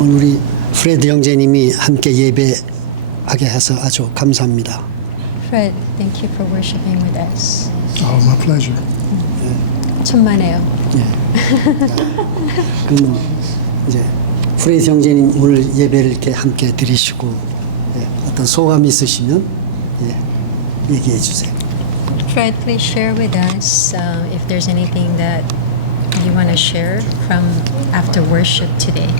오늘 우리 프레드 형제님이 함께 예배하게 해서 아주 감사합니다. Fred, thank you for worshiping with us. Oh, my pleasure. 천만에요. 그러면 이제 프레드 형제님 오늘 예배를 이렇게 함께 드리시고 어떤 소감 있으시면 얘기해 주세요. Fred, please share with us if there's anything that you want to share from after worship today.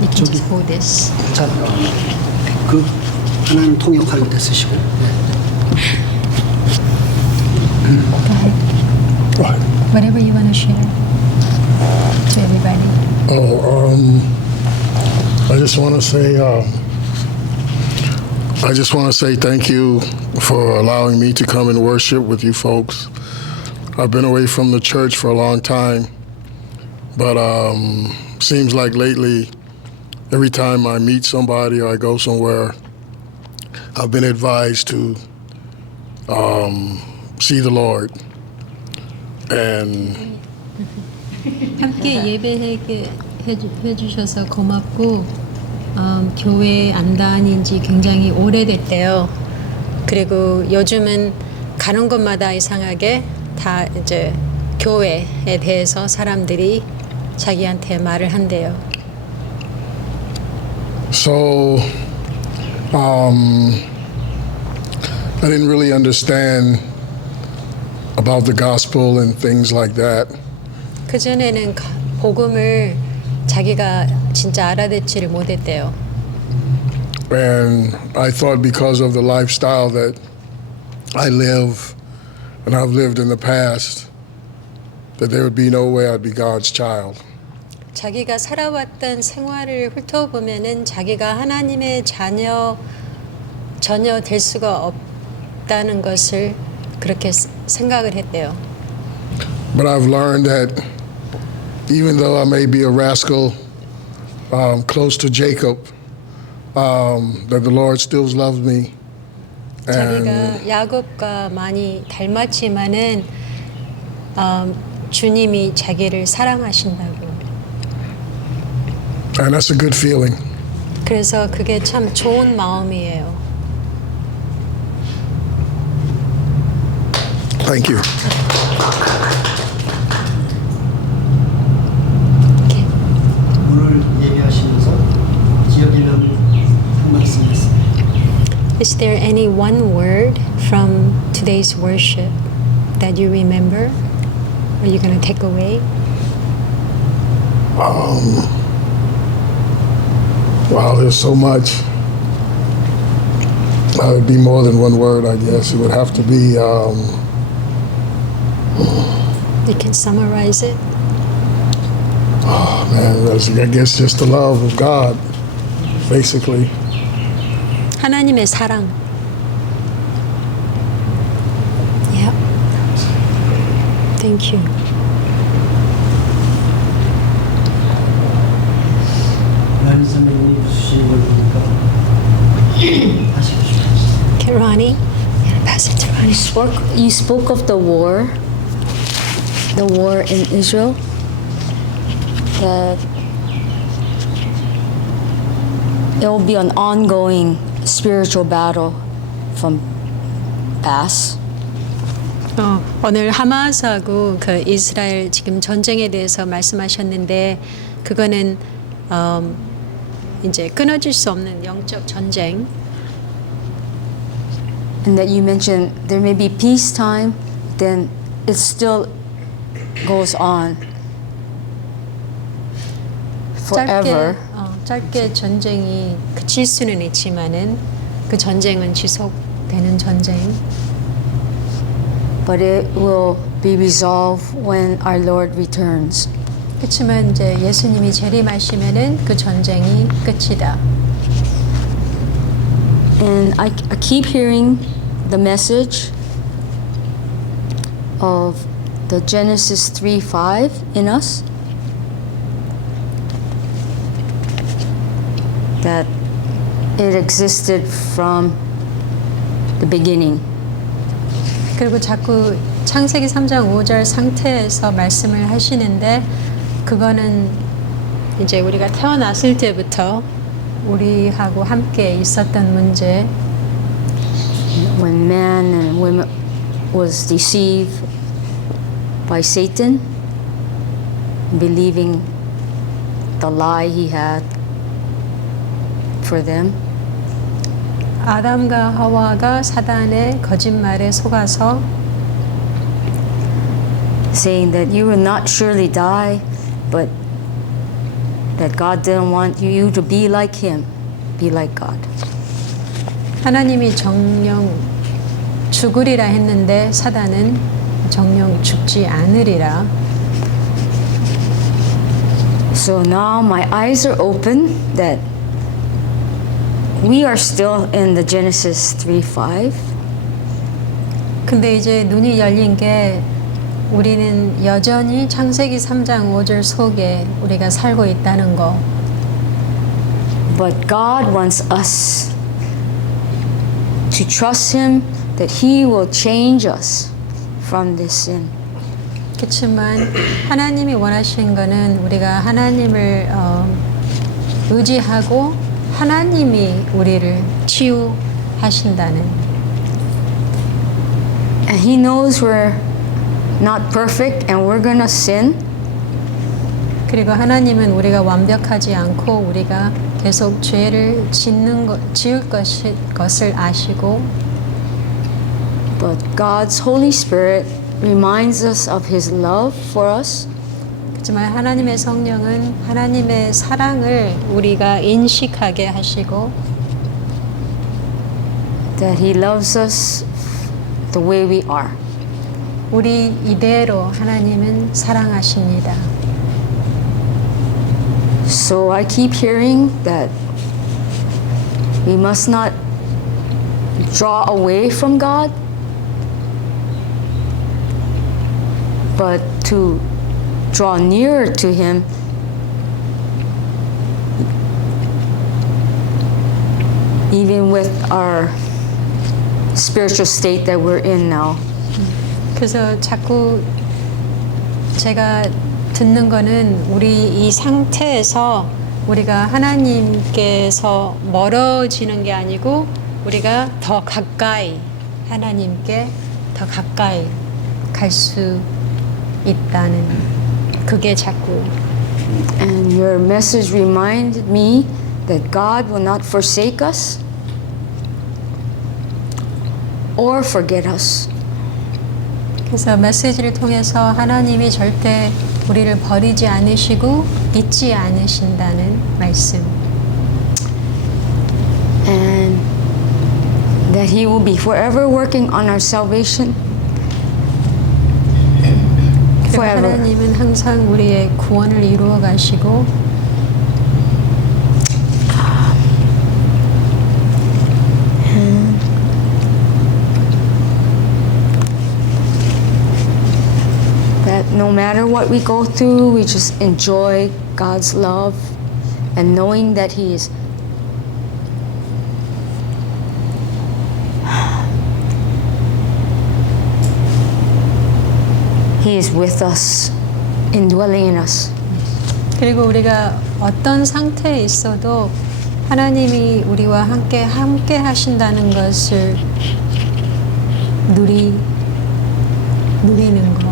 You can just hold this. 자, 그 하나님 통역하는 데 쓰시고. Go ahead. Right. Whatever you want to share to everybody. I just want to say thank you for allowing me to come and worship with you folks. I've been away from the church for a long time, but seems like lately, every time I meet somebody or I go somewhere, I've been advised to see the Lord. And 함께 예배해 주셔서 고맙고 교회 안 다닌 지 굉장히 오래됐대요. 그리고 요즘은 가는 곳마다 이상하게 다 이제 교회에 대해서 사람들이 자기한테 말을 한대요. so I didn't really understand about the gospel and things like that. 그전에는 복음을 자기가 진짜 알아듣지를 못했대요. And I thought because of the lifestyle that I live and I've lived in the past, that there would be no way I'd be God's child. 자기가 살아왔던 생활을 훑어보면은 자기가 하나님의 자녀 전혀 될 수가 없다는 것을 그렇게 생각을 했대요. But I've learned that even though I may be a rascal, close to Jacob, that the Lord still loves me. And 자기가 야곱과 많이 닮았지만은 주님이 자기를 사랑하신다고. and that's a good feeling. 그래서 그게 참 좋은 마음이에요. Thank you. 오늘 예배하시면서 기억에 남는 한 말씀 있으세요? Is there any one word from today's worship that you remember? Or you're going to take away? Wow, there's so much. It would be more than one word, I guess. It would have to be, You can summarize it. man, I guess just the love of God, basically. 하나님의 사랑. Yeah. Thank you. 라니 선배님이 주신 걸 보니까 하시고 싶어요. Okay, Ronnie. Yeah, pass it to Ronnie. You spoke of the war in Israel, that it will be an ongoing spiritual battle from past. 오늘 하마스하고 그 이스라엘 지금 전쟁에 대해서 말씀하셨는데 그거는 이제 끊어질 수 없는 영적 전쟁. And that you mentioned there may be peacetime, then it still goes on forever. 짧게 전쟁이 그칠 수는 있지만은 그 전쟁은 지속되는 전쟁. But it will be resolved when our Lord returns. 그렇지만 이제 예수님이 재림하시면은 그 전쟁이 끝이다. And I keep hearing the message of the Genesis 3:5 in us. That it existed from the beginning. 그리고 자꾸 창세기 3장 5절 상태에서 말씀을 하시는데 그거는 이제 우리가 태어났을 때부터 우리하고 함께 있었던 문제, when man and women was deceived by Satan, believing the lie he had for them. 아담과 하와가 사단의 거짓말에 속아서 Saying that you will not surely die, but that God didn't want you to be like him, be like God. 하나님이 정령 죽으리라 했는데 사단은 정령 죽지 않으리라. So now my eyes are open that we are still in the Genesis 3:5. 근데 이제 눈이 열린 게 우리는 여전히 창세기 3장 5절 속에 우리가 살고 있다는 거. But God wants us to trust him that he will change us from this sin. 그렇지만 하나님이 원하시는 거는 우리가 하나님을 의지하고 하나님이 우리를 치유하신다는. And he knows we're not perfect and we're gonna sin. 그리고 하나님은 우리가 완벽하지 않고 우리가 계속 죄를 지을 것을 아시고, But God's Holy Spirit reminds us of his love for us. 그렇지만 하나님의 성령은 하나님의 사랑을 우리가 인식하게 하시고, That he loves us the way we are. 우리 이대로 하나님은 사랑하십니다. So I keep hearing that we must not draw away from God, but to draw nearer to him even with our spiritual state that we're in now. 그래서 자꾸 제가 듣는 거는 우리 이 상태에서 우리가 하나님께서 멀어지는 게 아니고 우리가 더 가까이 하나님께 더 가까이 갈 수 있다는, 그게 자꾸. And your message reminded me that God will not forsake us or forget us. 그래서 메시지를 통해서 하나님이 절대 우리를 버리지 않으시고 잊지 않으신다는 말씀. And that he will be forever working on our salvation. 그리고 Forever. 하나님은 항상 우리의 구원을 이루어 가시고, That no matter what we go through, we just enjoy God's love and knowing that he is He is with us, indwelling in us. 그리고 우리가 어떤 상태에 있어도 하나님이 우리와 함께 하신다는 것을 누리는 거.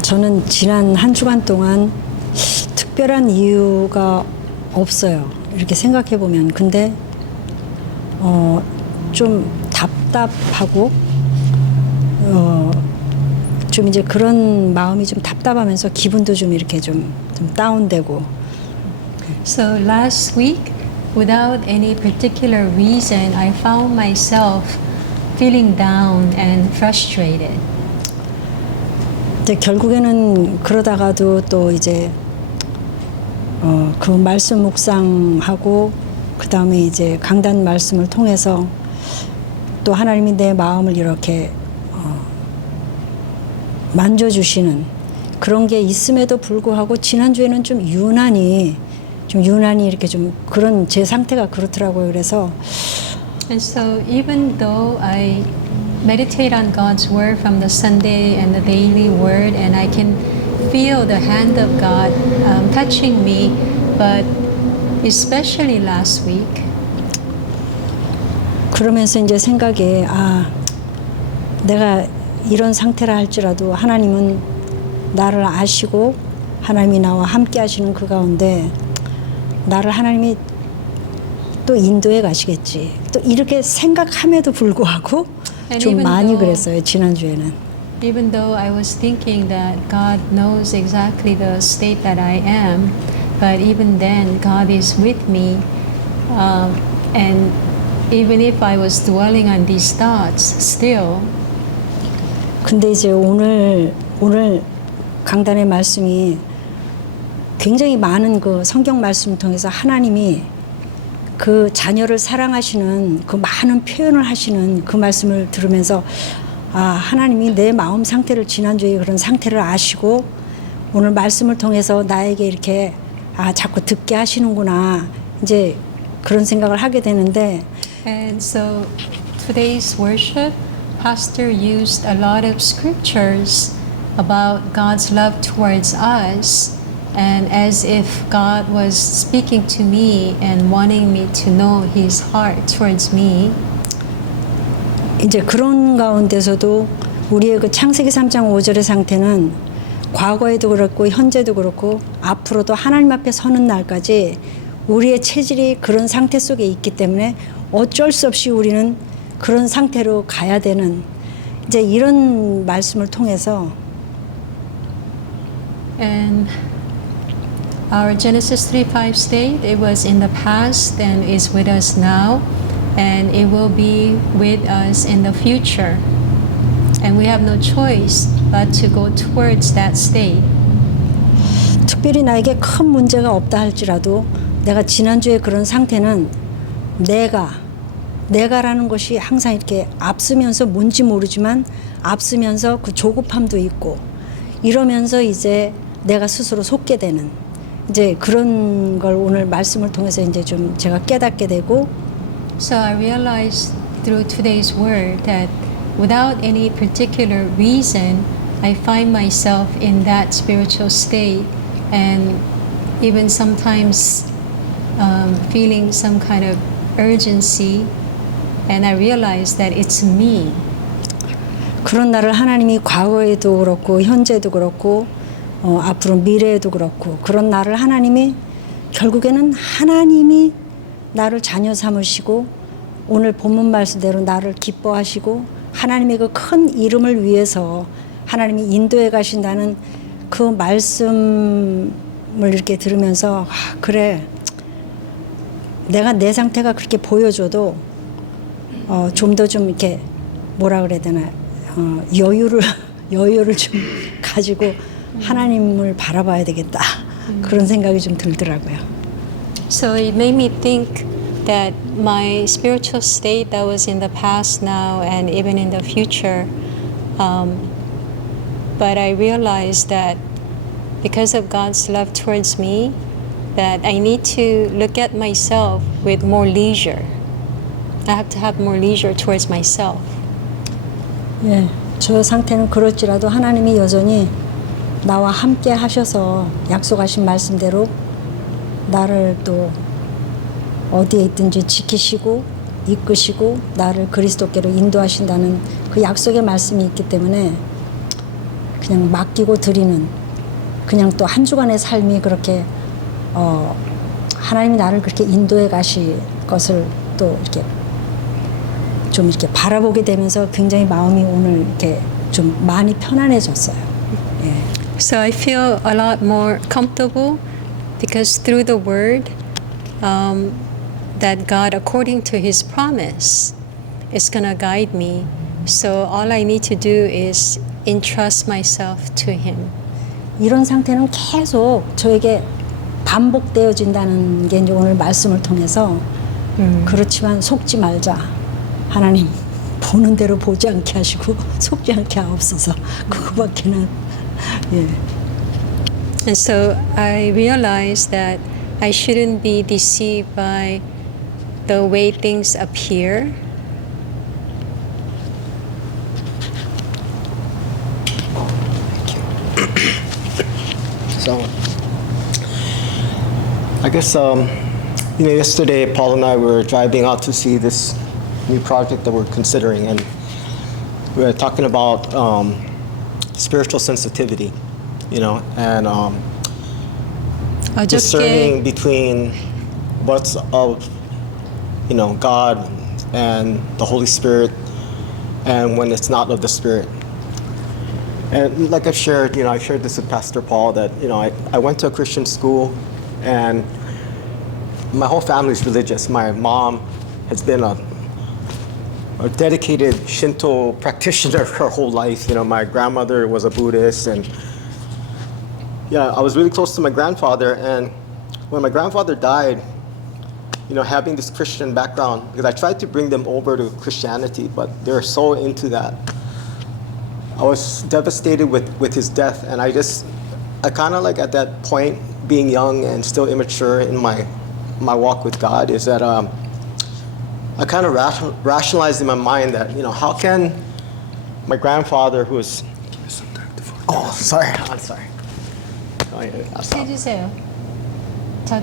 저는 지난 한 주간 동안 특별한 이유가 없어요. 이렇게 생각해 보면. 근데 좀 답답하고 좀 이제 그런 마음이 좀 답답하면서 기분도 좀 이렇게 좀 다운되고. So last week, without any particular reason, I found myself feeling down and frustrated. 이제 결국에는 그러다가도 또 이제 그 말씀 묵상하고 그 다음에 이제 강단 말씀을 통해서 또 하나님이 내 마음을 이렇게 만져주시는 그런 게 있음에도 불구하고 지난주에는 좀 유난히 이렇게 좀 그런 제 상태가 그렇더라고요. 그래서 And so, even though I meditate on God's word from the Sunday and the daily word, and I can feel the hand of God touching me, but especially last week, 그러면서 이제 생각에 내가 이런 상태라 할지라도 하나님은 나를 아시고 하나님이 나와 함께 하시는 그 가운데 나를 하나님이 또 인도해 가시겠지. 또 이렇게 생각함에도 불구하고 And 좀 even 많이 though- 그랬어요. 지난주에는. even though I was thinking that God knows exactly the state that I am, but even then, God is with me, and even if I was dwelling on these thoughts, still, 근데 이제 오늘 강단의 말씀이 굉장히 많은 그 성경 말씀을 통해서 하나님이 그 자녀를 사랑하시는 그 많은 표현을 하시는 그 말씀을 들으면서 하나님이 내 마음 상태를 지난주에 그런 상태를 아시고 오늘 말씀을 통해서 나에게 이렇게 자꾸 듣게 하시는구나 이제 그런 생각을 하게 되는데 and so today's worship, Pastor used a lot of scriptures about God's love towards us. And as if God was speaking to me and wanting me to know His heart towards me. 이제 그런 가운데서도 우리의 그 창세기 3장 5절의 상태는 과거에도 그렇고 현재도 그렇고 앞으로도 하나님 앞에 서는 날까지 우리의 체질이 그런 상태 속에 있기 때문에 어쩔 수 없이 우리는 그런 상태로 가야 되는 이제 이런 말씀을 통해서 And our Genesis 3:5 state, it was in the past and is with us now, and it will be with us in the future. And we have no choice but to go towards that state. 특별히 나에게 큰 문제가 없다 할지라도 내가 지난주에 그런 상태는 내가라는 것이 항상 이렇게 앞서면서 뭔지 모르지만 앞서면서 그 조급함도 있고 이러면서 이제 내가 스스로 속게 되는 이제 그런 걸 오늘 말씀을 통해서 이제 좀 제가 깨닫게 되고 So I realized through today's word that without any particular reason, I find myself in that spiritual state and even sometimes feeling some kind of urgency, and I realized that it's me. 그런 나를 하나님이 과거에도 그렇고 현재도 그렇고 앞으로 미래에도 그렇고 그런 나를 하나님이 결국에는 하나님이 나를 자녀 삼으시고 오늘 본문 말씀대로 나를 기뻐하시고 하나님의 그 큰 이름을 위해서 하나님이 인도해 가신다는 그 말씀을 이렇게 들으면서 그래 내가 내 상태가 그렇게 보여줘도 좀 더 좀 이렇게 뭐라 그래야 되나 여유를 좀 가지고 하나님을 바라봐야 되겠다 그런 생각이 좀 들더라고요. So it made me think that my spiritual state that was in the past now and even in the future, but I realized that because of God's love towards me, that I need to look at myself with more leisure. I have to have more leisure towards myself. 예, 저 상태는 그럴지라도 하나님이 여전히 나와 함께 하셔서 약속하신 말씀대로 나를 또 어디에 있든지 지키시고 이끄시고 나를 그리스도께로 인도하신다는 그 약속의 말씀이 있기 때문에 그냥 맡기고 드리는 그냥 또 한 주간의 삶이 그렇게 하나님이 나를 그렇게 인도해 가실 것을 또 이렇게 좀 이렇게 바라보게 되면서 굉장히 마음이 오늘 이렇게 좀 많이 편안해졌어요. 예. So I feel a lot more comfortable because through the word that God, according to His promise, is going to guide me. So all I need to do is entrust myself to Him. 이런 상태는 계속 저에게 반복되어진다는 게 이제 오늘 말씀을 통해서 그렇지만 속지 말자. 하나님 보는 대로 보지 않게 하시고 속지 않게 하옵소서. 그거밖에는 예. And so I realized that I shouldn't be deceived by the way things appear. So, I guess, yesterday Paul and I were driving out to see this new project that we're considering, and we were talking about spiritual sensitivity, and discerning 어저께 between what's of, God and the Holy Spirit, and when it's not of the Spirit. And like I've shared, I shared this with Pastor Paul that, I went to a Christian school, and my whole family is religious. My mom has been a dedicated Shinto practitioner her whole life. My grandmother was a Buddhist, and I was really close to my grandfather. And when my grandfather died, having this Christian background, because I tried to bring them over to Christianity, but they're so into that. I was devastated with his death, and I kind of like at that point, being young and still immature in my walk with God, is that I kind of rationalized in my mind that, how can my grandfather, who was... Oh, sorry, I'm sorry. Oh, yeah, I'll stop. 해주세요. 저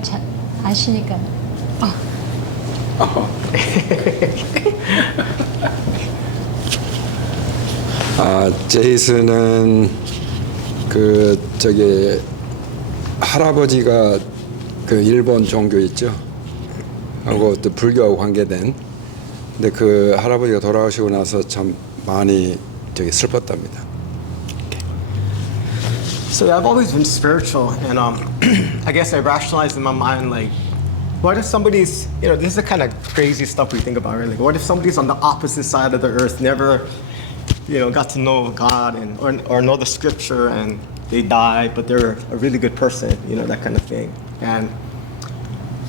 아시니까. 제이슨은 할아버지가 일본 종교 있죠. 하고 또 불교하고 관계된. 근데 그 할아버지가 돌아가시고 나서 참 많이 슬펐답니다. So I've always been spiritual, and I guess I rationalized in my mind, like, what if somebody's, this is the kind of crazy stuff we think about, right? Like, what if somebody's on the opposite side of the earth, never, got to know God or know the scripture, and they die, but they're a really good person, that kind of thing. And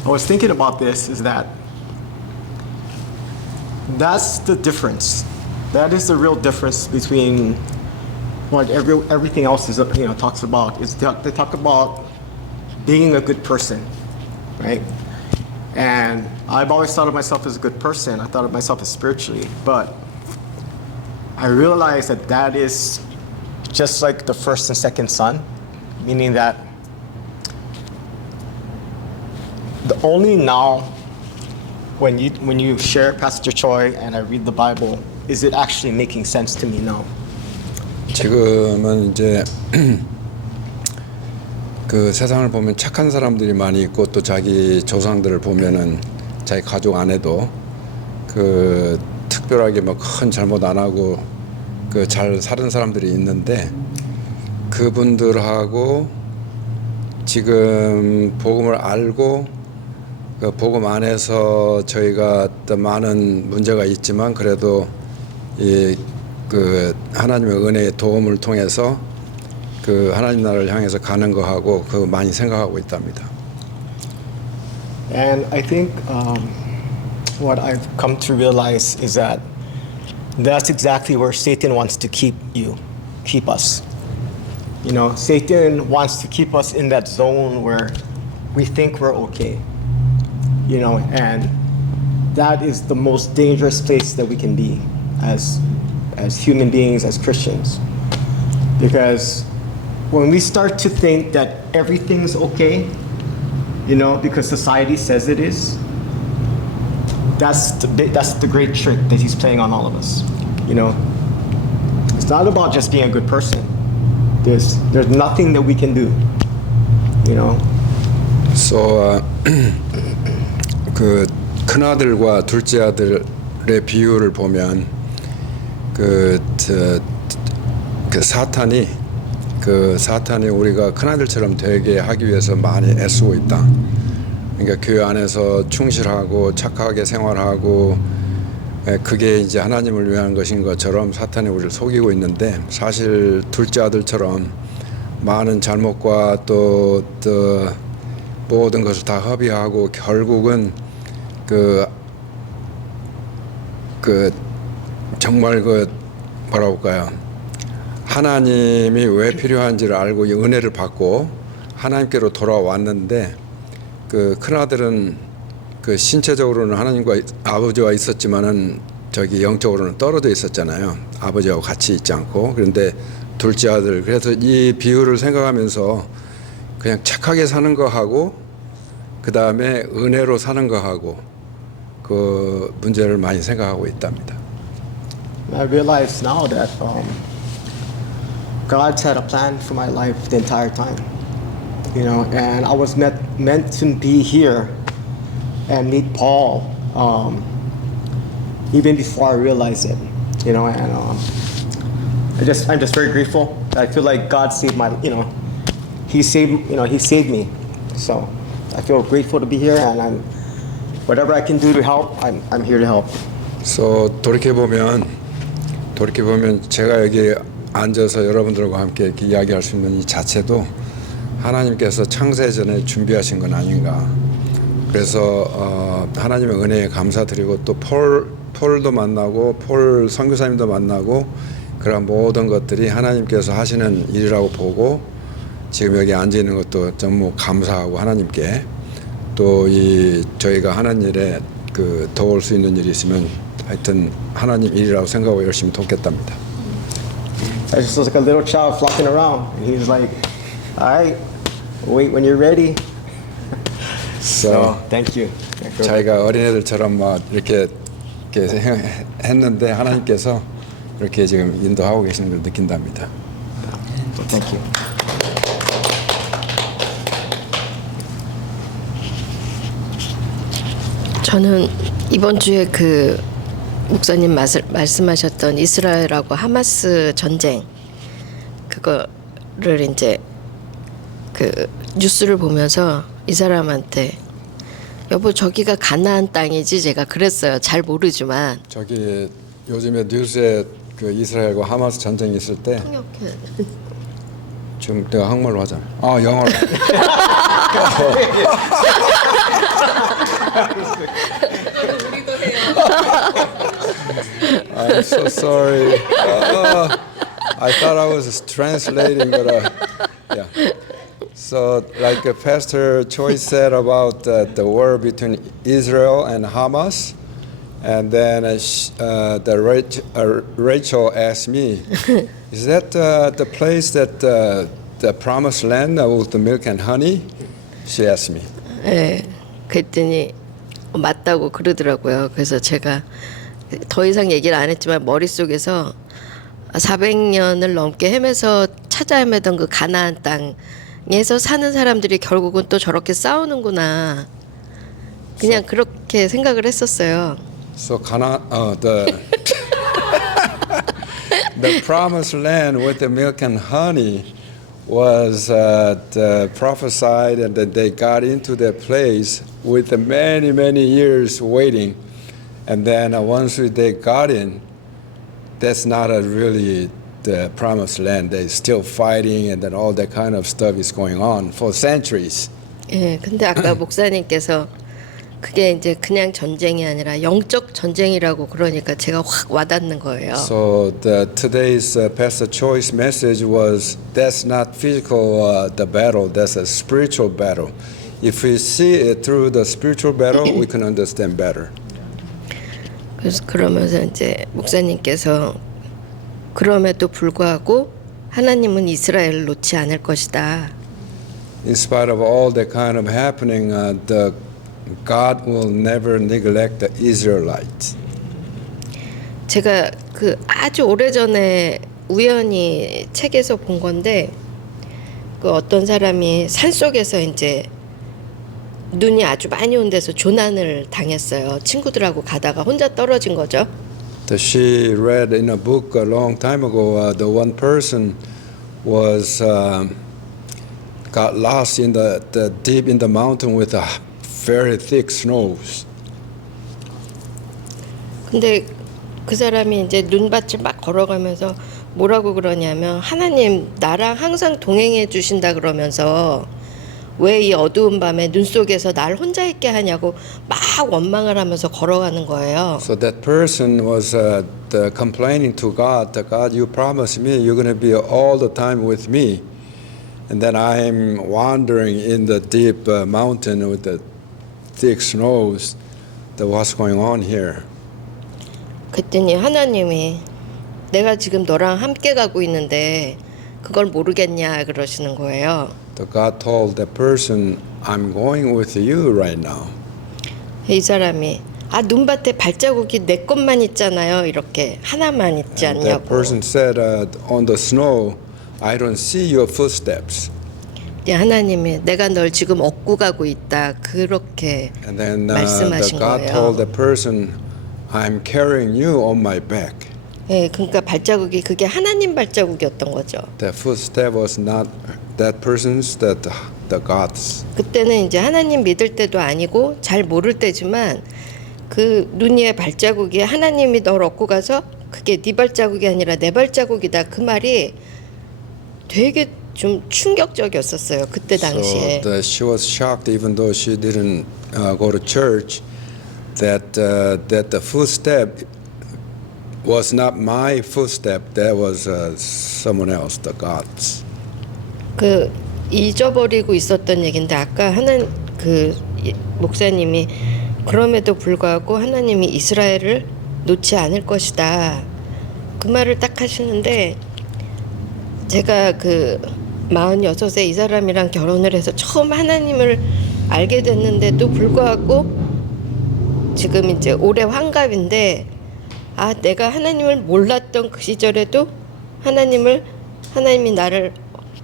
I was thinking about this, is that's the difference. That is the real difference between what everything else is, talks about. They talk about being a good person, right? And I've always thought of myself as a good person. I thought of myself as spiritually, but I realized that is just like the first and second son, meaning that the only now when you share Pastor Choi and I read the Bible, is it actually making sense to me now? 지금은 이제 그 세상을 보면 착한 사람들이 많이 있고 또 자기 조상들을 보면은 자기 가족 안에도 그 특별하게 뭐 큰 잘못 안 하고 그 잘 사는 사람들이 있는데 그분들하고 지금 복음을 알고 그 복음 안에서 저희가 또 많은 문제가 있지만 그래도 그 하나님의 은혜의 도움을 통해서 그 하나님 나라를 향해서 가는 거하고 그 많이 생각하고 있답니다. And I think what I've come to realize is that that's exactly where Satan wants to keep us. Satan wants to keep us in that zone where we think we're okay. And that is the most dangerous place that we can be as human beings, as Christians. Because when we start to think that everything's okay, because society says it is, that's the great trick that he's playing on all of us. It's not about just being a good person. There's nothing that we can do. So 그 큰아들과 둘째 아들의 비유를 보면 그 사탄이 우리가 큰아들처럼 되게 하기 위해서 많이 애쓰고 있다. 그러니까 교회 안에서 충실하고 착하게 생활하고 그게 이제 하나님을 위한 것인 것처럼 사탄이 우리를 속이고 있는데 사실 둘째 아들처럼 많은 잘못과 또 모든 것을 다 협의하고 결국은 정말 뭐라고 할까요? 하나님이 왜 필요한지를 알고 이 은혜를 받고 하나님께로 돌아왔는데 그 큰아들은 그 신체적으로는 하나님과 아버지와 있었지만은 저기 영적으로는 떨어져 있었잖아요. 아버지하고 같이 있지 않고. 그런데 둘째 아들, 그래서 이 비유를 생각하면서 그냥 착하게 사는 거 하고 그 다음에 은혜로 사는 거 하고 그 문제를 많이 생각하고 있답니다. I realize now that God's had a plan for my life the entire time, you know, and I was meant to be here and meet Paul even before I realized it, you know, and I'm just very grateful. I feel like God saved He saved me. So I feel grateful to be here, and whatever I can do to help, I'm here to help. 그래서 돌이켜보면 제가 여기 앉아서 여러분들과 함께 이렇게 이야기할 수 있는 이 자체도 하나님께서 창세 전에 준비하신 건 아닌가. 그래서 하나님의 은혜에 감사드리고 또 폴도 만나고 폴 선교사님도 만나고 그런 모든 것들이 하나님께서 하시는 일이라고 보고 지금 여기 앉아 있는 것도 전부 감사하고 하나님께 또 이 저희가 하는 일에 그 도울 수 있는 일이 있으면 하여튼 하나님 일이라고 생각하고 열심히 돕겠답니다. I just was like a little child flopping around, and he was like, "All right, wait when you're ready." So thank you. 자기가 어린애들처럼 막 이렇게 했는데 하나님께서 이렇게 지금 인도하고 계시는 걸 느낀답니다. Thank you. 저는 이번 주에 그 목사님 말씀하셨던 이스라엘하고 하마스 전쟁 그거를 이제 그 뉴스를 보면서 이 사람한테 여보 저기가 가나안 땅이지 제가 그랬어요. 잘 모르지만 저기 요즘에 뉴스에 그 이스라엘과 하마스 전쟁이 있을 때 지금 내가 한국말로 하잖아. 아 영어로. I'm so sorry. I thought I was translating, but yeah. So, like Pastor Choi said about the war between Israel and Hamas, and then Rachel asked me, "Is that the place that the promised land with the milk and honey?" She asked me. 네, 그랬더니 맞다고 그러더라고요. 그래서 제가 더 이상 얘기를 안 했지만 머릿속에서 400년을 넘게 헤매서 찾아 헤매던 그 가나안 땅에서 사는 사람들이 결국은 또 저렇게 싸우는구나. 그냥 그렇게 생각을 했었어요. So the promised land with the milk and honey was prophesied, and that they got into that place with many years waiting, and then once they got in, that's not really the promised land. They're still fighting, and then all that kind of stuff is going on for centuries. 예, 근데 아까 목사님께서 그게 이제 그냥 전쟁이 아니라 영적 전쟁이라고 그러니까 제가 확 와닿는 거예요. So today's Pastor Choi's message was that's not physical the battle, that's a spiritual battle. If we see it through the spiritual battle, we can understand better. 그래서 그러면서 이제 목사님께서 그럼에도 불구하고 하나님은 이스라엘을 놓지 않을 것이다. In spite of all that kind of happening, God will never neglect the Israelites. 제가 그 아주 오래전에 우연히 책에서 본 건데 그 어떤 사람이 산속에서 이제 눈이 아주 많이 온 데서 조난을 당했어요. 친구들하고 가다가 혼자 떨어진 거죠. She read in a book a long time ago. The one person was got lost in the deep in the mountain with very thick snows. 근데 그 사람이 이제 눈밭을 막 걸어가면서 뭐라고 그러냐면 하나님 나랑 항상 동행해 주신다 그러면서 왜 이 어두운 밤에 눈 속에서 날 혼자 있게 하냐고 막 원망을 하면서 걸어가는 거예요. So that person was complaining to God, that God, you promised me you're going to be all the time with me, and then I'm wandering in the deep mountain with the thick snows. That what's going on here? 그랬더니 하나님이 내가 지금 너랑 함께 가고 있는데 그걸 모르겠냐 그러시는 거예요. The God told the person, I'm going with you right now. 이 사람이 눈밭에 발자국이 내 것만 있잖아요. 이렇게 하나만 있지 And that 않냐고. person said, on the snow, I don't see your footsteps. 하나님이 내가 널 지금 업고 가고 있다. 그렇게 And then the 말씀하신 God 거예요. told the person, I'm carrying you on my back. 예, 그러니까 발자국이 그게 하나님 발자국이었던 거죠. The footstep was not that person's, that the God's. 그때는 이제 하나님 믿을 때도 아니고 잘 모를 때지만 그 눈 위에 발자국이 하나님이 널 업고 가서 그게 네 발자국이 아니라 내 발자국이다. 그 말이 되게 좀 충격적이었었어요. 그때 당시에. So she was shocked, even though she didn't go to church, that the footstep was not my footstep. That was someone else, the God's. 그 잊어버리고 있었던 얘긴데 아까 그 목사님이 그럼에도 불구하고 하나님이 이스라엘을 놓지 않을 것이다. 그 말을 딱 하시는데 제가 그 46세 이 사람이랑 결혼을 해서 처음 하나님을 알게 됐는데도 불구하고 지금 이제 올해 환갑인데 내가 하나님을 몰랐던 그 시절에도 하나님이 나를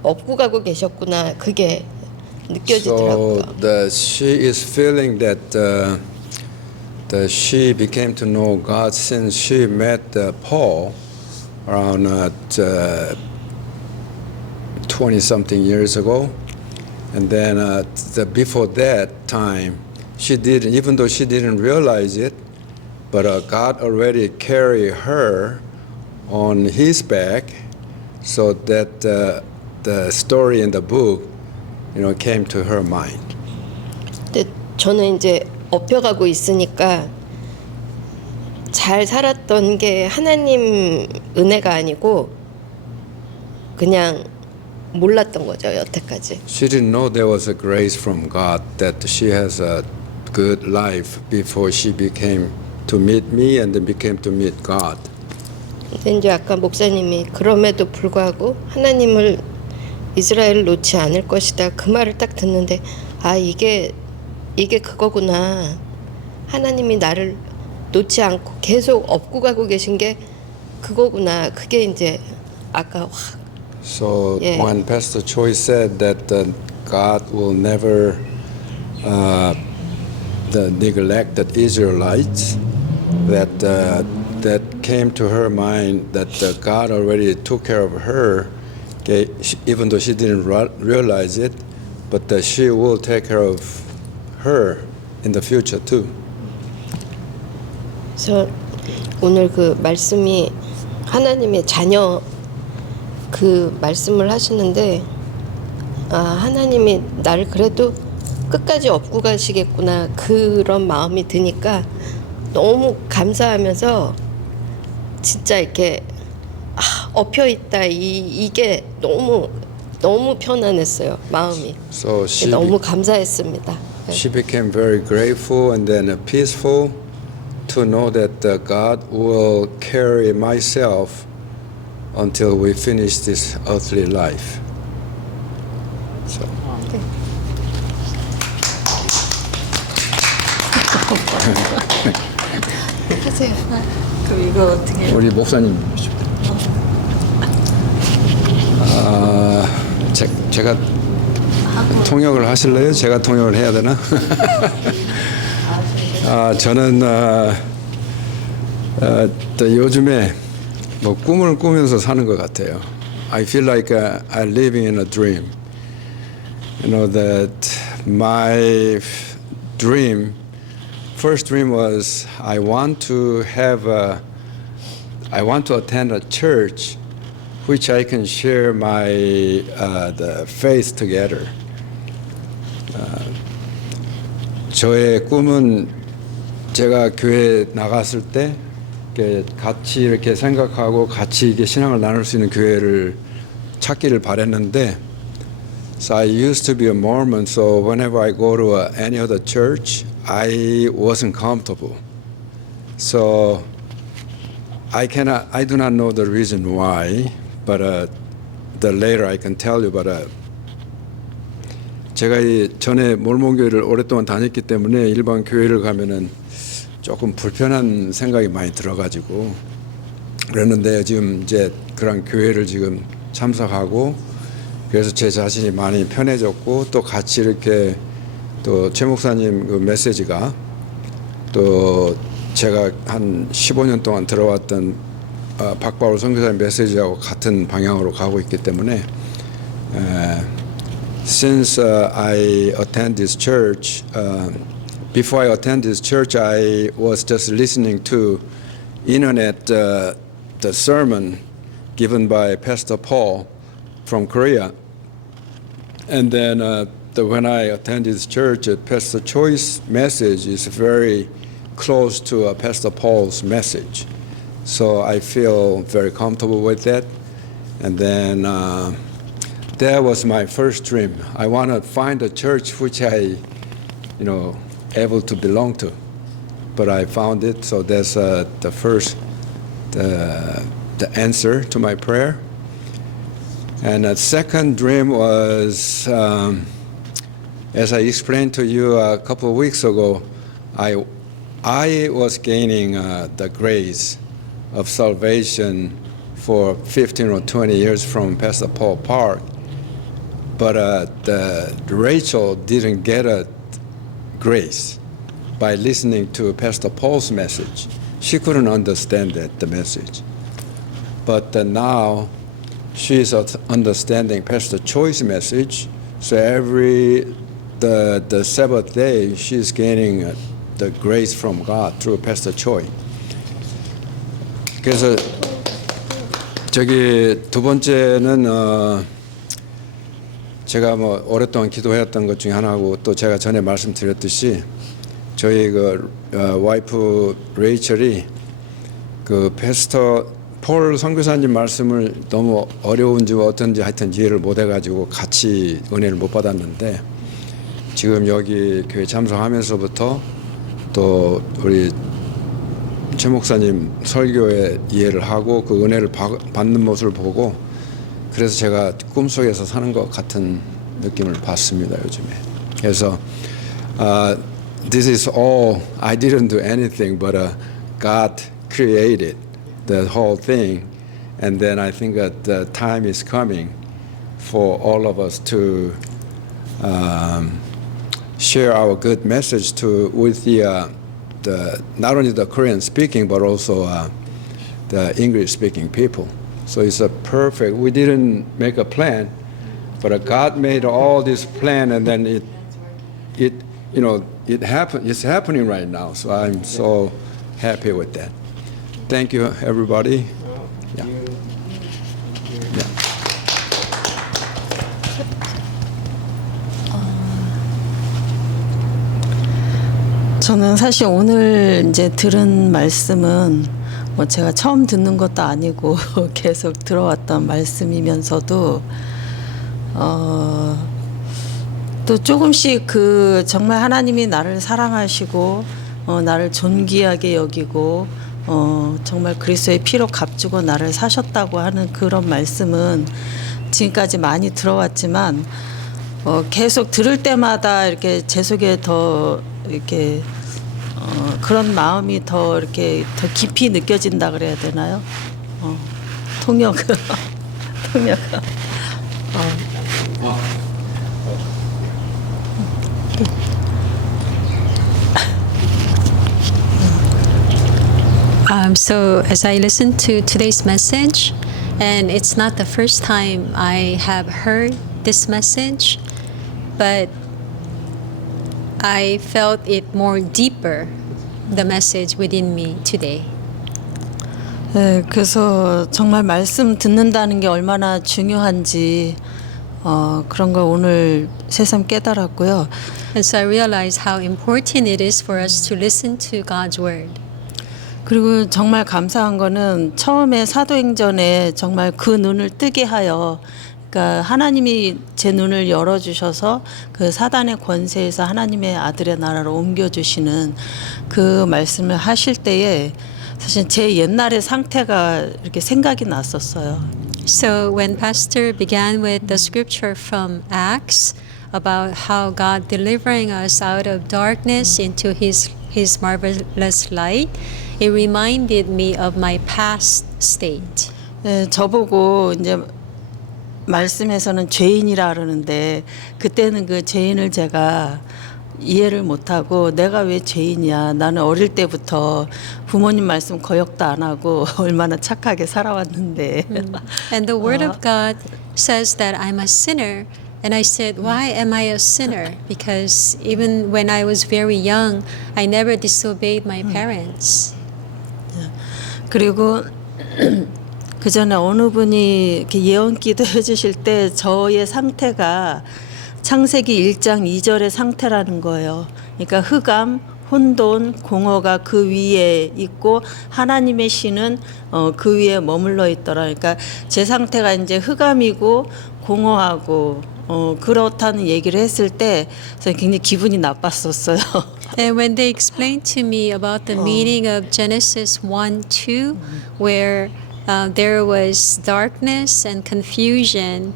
업고 가고 계셨구나. 그게 느껴지더라고요. So she is feeling that she became to know God since she met Paul around 20-something years ago. And then before that time, she didn't, even though she didn't realize it, but God already carried her on his back, so that the story in the book, came to her mind. 근데 저는 이제 업혀가고 있으니까 잘 살았던 게 하나님 은혜가 아니고 그냥 몰랐던 거죠, 여태까지. She didn't know there was a grace from God, that she has a good life before she became to meet me and then became to meet God. 근데 이제 아까 목사님이 그럼에도 불구하고 하나님을 이스라엘을 놓지 않을 것이다. 그 말을 딱 듣는데 이게 그거구나. 하나님이 나를 놓지 않고 계속 업고 가고 계신 게 그거구나. 그게 이제 아까 확. So Yeah. when Pastor Choi said that God will never neglect the Israelites, that came to her mind that God already took care of her, even though she didn't realize it, but that she will take care of her in the future too. 그래서 오늘 그 말씀이 하나님의 자녀 그 말씀을 하시는데 하나님이 나를 그래도 끝까지 업고 가시겠구나 그런 마음이 드니까 너무 감사하면서 진짜 이렇게 엎혀 있다 이게 너무 편안했어요 마음이. So 너무 감사했습니다. she became very grateful and then peaceful to know that God will carry myself until we finish this earthly life. So. 하세요. 그럼 이거 어떻게? 우리 목사님 제가 통역을 하실래요? 제가 통역을 해야 되나? 저는 또 요즘에 뭐 꿈을 꾸면서 사는 것 같아요. I feel like I'm living in a dream. You know that my first dream was I want to attend a church which I can share my the faith together. 저의 꿈은 제가 교회 나갔을 때 같이 이렇게 생각하고 같이 이게 신앙을 나눌 수 있는 교회를 찾기를 바랬는데 So I used to be a Mormon, so whenever I go to any other church, I wasn't comfortable. So I do not know the reason why, but the later I can tell you. But 제가 이 전에 몰몬교회를 오랫동안 다녔기 때문에 일반 교회를 가면은 조금 불편한 생각이 많이 들어가지고 그랬는데 지금 이제 그런 교회를 지금 참석하고 그래서 제 자신이 많이 편해졌고 또 같이 이렇게 또 최 목사님 그 메시지가 또 제가 한 15년 동안 들어왔던 박바울 선교사님 메시지하고 같은 방향으로 가고 있기 때문에 since I attend this church, before I attend this church, I was just listening to internet the sermon given by Pastor Paul from Korea, and then when I attend this church, Pastor Choi's message is very close to Pastor Paul's message, so I feel very comfortable with that, and then. That was my first dream. I want to find a church which I, able to belong to. But I found it, so that's the first, the answer to my prayer. And the second dream was, as I explained to you a couple of weeks ago, I was gaining the grace of salvation for 15 or 20 years from Pastor Paul Park. But Rachel didn't get a grace by listening to Pastor Paul's message. She couldn't understand the message. But now she's understanding Pastor Choi's message. So the Sabbath day, she's gaining the grace from God through Pastor Choi. 그래서 두 번째는 제가 뭐 오랫동안 기도했던 것 중에 하나고 또 제가 전에 말씀드렸듯이 저희 그 와이프 레이첼이 그 패스터 폴 선교사님 말씀을 너무 어려운지 어떤지 하여튼 이해를 못 해가지고 같이 은혜를 못 받았는데 지금 여기 교회 참석하면서부터 또 우리 최 목사님 설교에 이해를 하고 그 은혜를 받는 모습을 보고 그래서 제가 꿈속에서 사는 것 같은 느낌을 받습니다 요즘에. 그래서 this is all I didn't do anything, but God created the whole thing, and then I think that the time is coming for all of us to share our good message with the not only the Korean speaking but also the English speaking people. So it's a perfect. We didn't make a plan, but God made all this plan, and then it happened. It's happening right now. So I'm so happy with that. Thank you, everybody. Yeah. 저는 사실 오늘 이제 들은 말씀은 뭐 제가 처음 듣는 것도 아니고 계속 들어왔던 말씀이면서도 또 조금씩 그 정말 하나님이 나를 사랑하시고 나를 존귀하게 여기고 정말 그리스도의 피로 값주고 나를 사셨다고 하는 그런 말씀은 지금까지 많이 들어왔지만 계속 들을 때마다 이렇게 제 속에 더 이렇게 그런 마음이 더 이렇게 더 깊이 느껴진다 그래야 되나요? 통역. So as I listened to today's message, and it's not the first time I have heard this message, but I felt it more deeper, the message within me today. 네, 그래서 정말 말씀 듣는다는 게 얼마나 중요한지 그런 걸 오늘 새삼 깨달았고요. And so I realized how important it is for us to listen to God's word. 그리고 정말 감사한 거는 처음에 사도행전에 정말 그 눈을 뜨게 하여 그러니까 하나님이 제 눈을 열어주셔서 그 사단의 권세에서 하나님의 아들의 나라로 옮겨주시는 그 말씀을 하실 때에 사실 제 옛날의 상태가 이렇게 생각이 났었어요. So when Pastor began with the scripture from Acts about how God delivering us out of darkness into His marvelous light, it reminded me of my past state. 네, 저보고 이제 말씀에서는 죄인이라 그러는데 그때는 그 죄인을 제가 이해를 못하고 내가 왜 죄인이야. 나는 어릴 때부터 부모님 말씀 거역도 안 하고 얼마나 착하게 살아왔는데. And the Word of God says that I'm a sinner. And I said, why am I a sinner? Because even when I was very young, I never disobeyed my parents. 그리고 그 전에 어느 분이 이렇게 예언기도 해주실 때 저의 상태가 창세기 1장 2절의 상태라는 거예요. 그러니까 흑암, 혼돈, 공허가 그 위에 있고 하나님의 신은 그 위에 머물러 있더라. 그러니까 제 상태가 이제 흑암이고 공허하고 그렇다는 얘기를 했을 때 저는 굉장히 기분이 나빴었어요. And when they explained to me about the meaning of Genesis 1:2, where there was darkness and confusion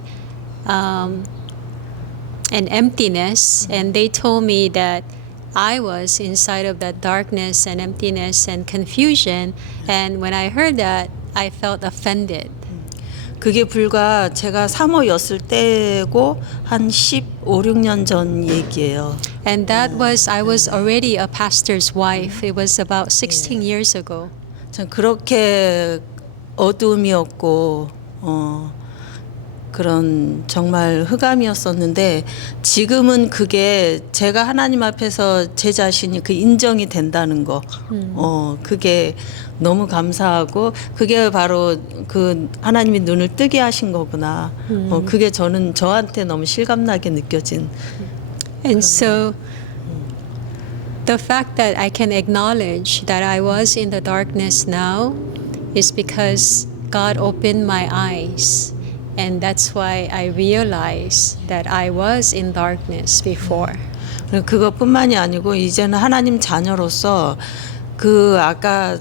and emptiness, and they told me that I was inside of that darkness and emptiness and confusion, and when I heard that, I felt offended. 그게 불과 제가 사모였을 때고 한 15, 16년 전 얘기예요. And that was, I was already a pastor's wife. It was about 16 years ago. 전 그렇게 어두움이었고 그런 정말 흑암이었었는데 지금은 그게 제가 하나님 앞에서 제 자신이 그 인정이 된다는 거 그게 너무 감사하고 그게 바로 그 하나님이 눈을 뜨게 하신 거구나. 그게 저한테 너무 실감나게 느껴진. And so the fact that I can acknowledge that I was in the darkness now is because God opened my eyes. And that's why I realized that I was in darkness before. 그것뿐만이 아니고 이제는 하나님 자녀로서 그 아까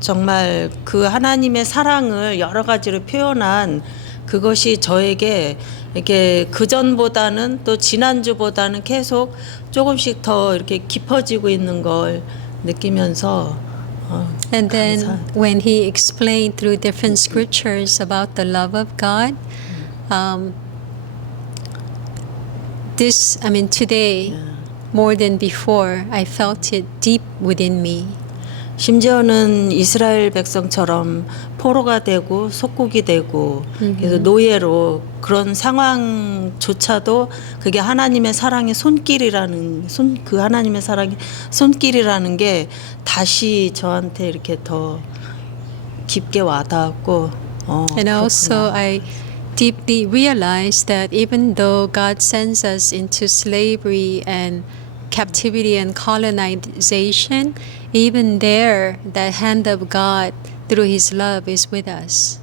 정말 그 하나님의 사랑을 여러 가지로 표현한 그것이 저에게 이렇게 그전보다는 또 지난주보다는 계속 조금씩 더 이렇게 깊어지고 있는 걸 느끼면서 And then when he explained through different scriptures about the love of God, today, more than before, I felt it deep within me. 심지어는 이스라엘 백성처럼 포로가 되고 속국이 되고 그래서 노예로 그런 상황조차도 그게 하나님의 사랑의 손길이라는 그 하나님의 사랑의 손길이라는 게 다시 저한테 이렇게 더 깊게 와닿았고 And also I deeply realized that even though God sends us into slavery and captivity and colonization, even there, the hand of God through His love is with us.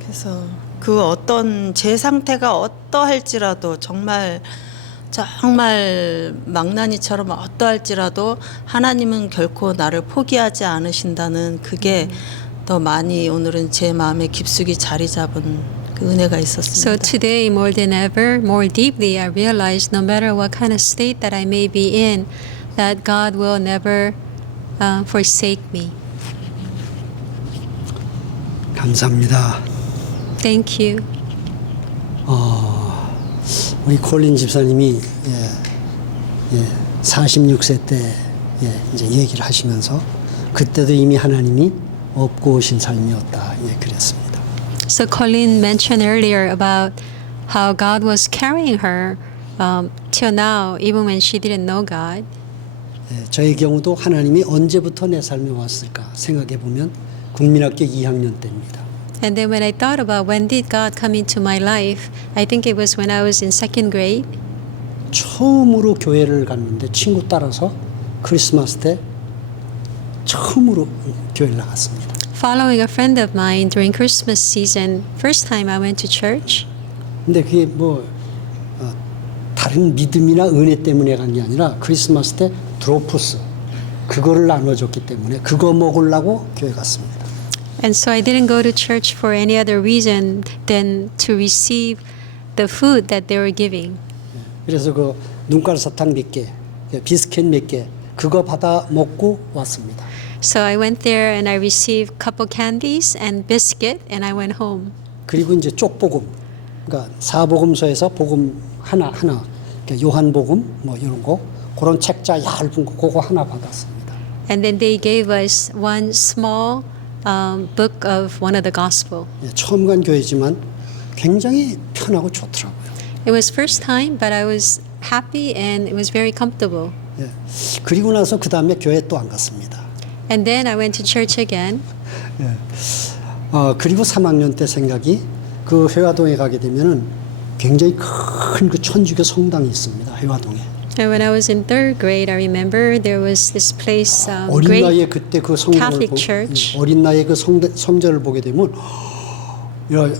그래서 그 어떤 제 상태가 어떠할지라도 정말 망나니처럼 어떠할지라도 하나님은 결코 나를 포기하지 않으신다는 그게 더 많이 오늘은 제 마음에 깊숙이 자리 잡은 그 은혜가 있었습니다. So today, more than ever, more deeply, I realize no matter what kind of state that I may be in, that God will never forsake me. 감사합니다. Thank you. 우리 콜린 집사님이 46세 때 이제 얘기를 하시면서 그때도 이미 하나님이 업고 오신 삶이었다. 그랬습니다. So Colleen mentioned earlier about how God was carrying her till now, even when she didn't know God. 저의 경우도 하나님이 언제부터 내 삶에 왔을까 생각해 보면 국민학교 2학년 때입니다. And then when I thought about when did God come into my life, I think it was when I was in second grade. 처음으로 교회를 갔는데 친구 따라서 크리스마스 때 처음으로 교회를 나갔습니다. Following a friend of mine during Christmas season, first time I went to church. 근데 그게 뭐 다른 믿음이나 은혜 때문에 간 게 아니라 크리스마스 때 드로프스 그거를 나눠줬기 때문에 그거 먹으려고 교회 갔습니다. And so I didn't go to church for any other reason than to receive the food that they were giving. 그래서 그 눈깔 사탕 몇 개, 비스켓 몇 개 그거 받아 먹고 왔습니다. So I went there and I received a couple candies and biscuit and I went home. 그리고 이제 쪽복음, 그러니까 사복음서에서 복음 하나, 그러니까 요한복음 뭐 이런 거 그런 책자 얇은 거 그거 하나 받았습니다. And then they gave us one small book of one of the gospel. 예, 처음 간 교회지만 굉장히 편하고 좋더라고요. It was first time, but I was happy and it was very comfortable. 예, 그리고 나서 그 다음에 교회 또 안 갔습니다. And then I went to church again. 그리고 3학년 때 생각이 그 회화동에 가게 되면은 굉장히 큰 그 천주교 성당이 있습니다. 회화동에. And when I was in third grade, I remember there was this place, 어린 great 나이에 그때 그 성전을 Catholic church. 어린 나이에 그 성전을 보게 되면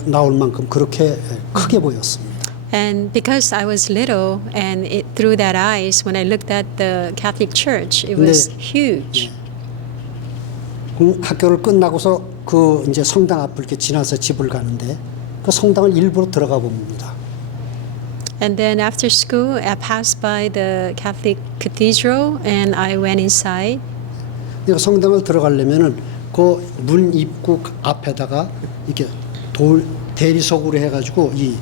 나올 만큼 그렇게 크게 보였습니다. And because I was little, and through that eyes, when I looked at the Catholic Church, it was huge. 학교를 끝나고서 그 이제 성당 앞을 이렇게 지나서 집을 가는데 그 성당을 일부러 들어가 봅니다. And then after school, I passed by the Catholic Cathedral, and I went inside. 그 성당을 들어가려면은 그 문 입구 앞에다가 이렇게 돌 대리석으로 해가지고 이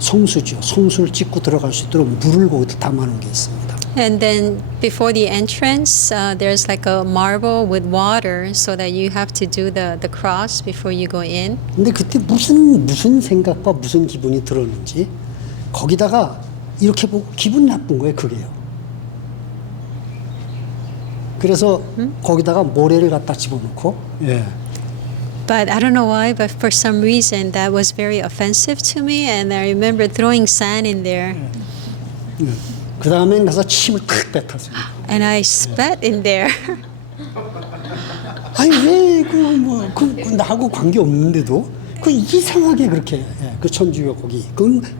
성수죠. 성수를 찍고 들어갈 수 있도록 물을 거기다 담아놓은 게 있습니다. And then before the entrance, there's like a marble with water, so that you have to do the cross before you go in. 근데 그때 무슨 생각과 무슨 기분이 들었는지 거기다가 이렇게 보고 기분 나쁜 거예요, 그게요. 그래서 거기다가 모래를 갖다 집어넣고 예. But I don't know why, but for some reason that was very offensive to me, and I remember throwing sand in there. 그 다음에 가서 침을 탁 뱉었어요. And I spat in there. 아니 왜 그 나하고 관계 없는데도 그 이상하게 그렇게 그 천주교 거기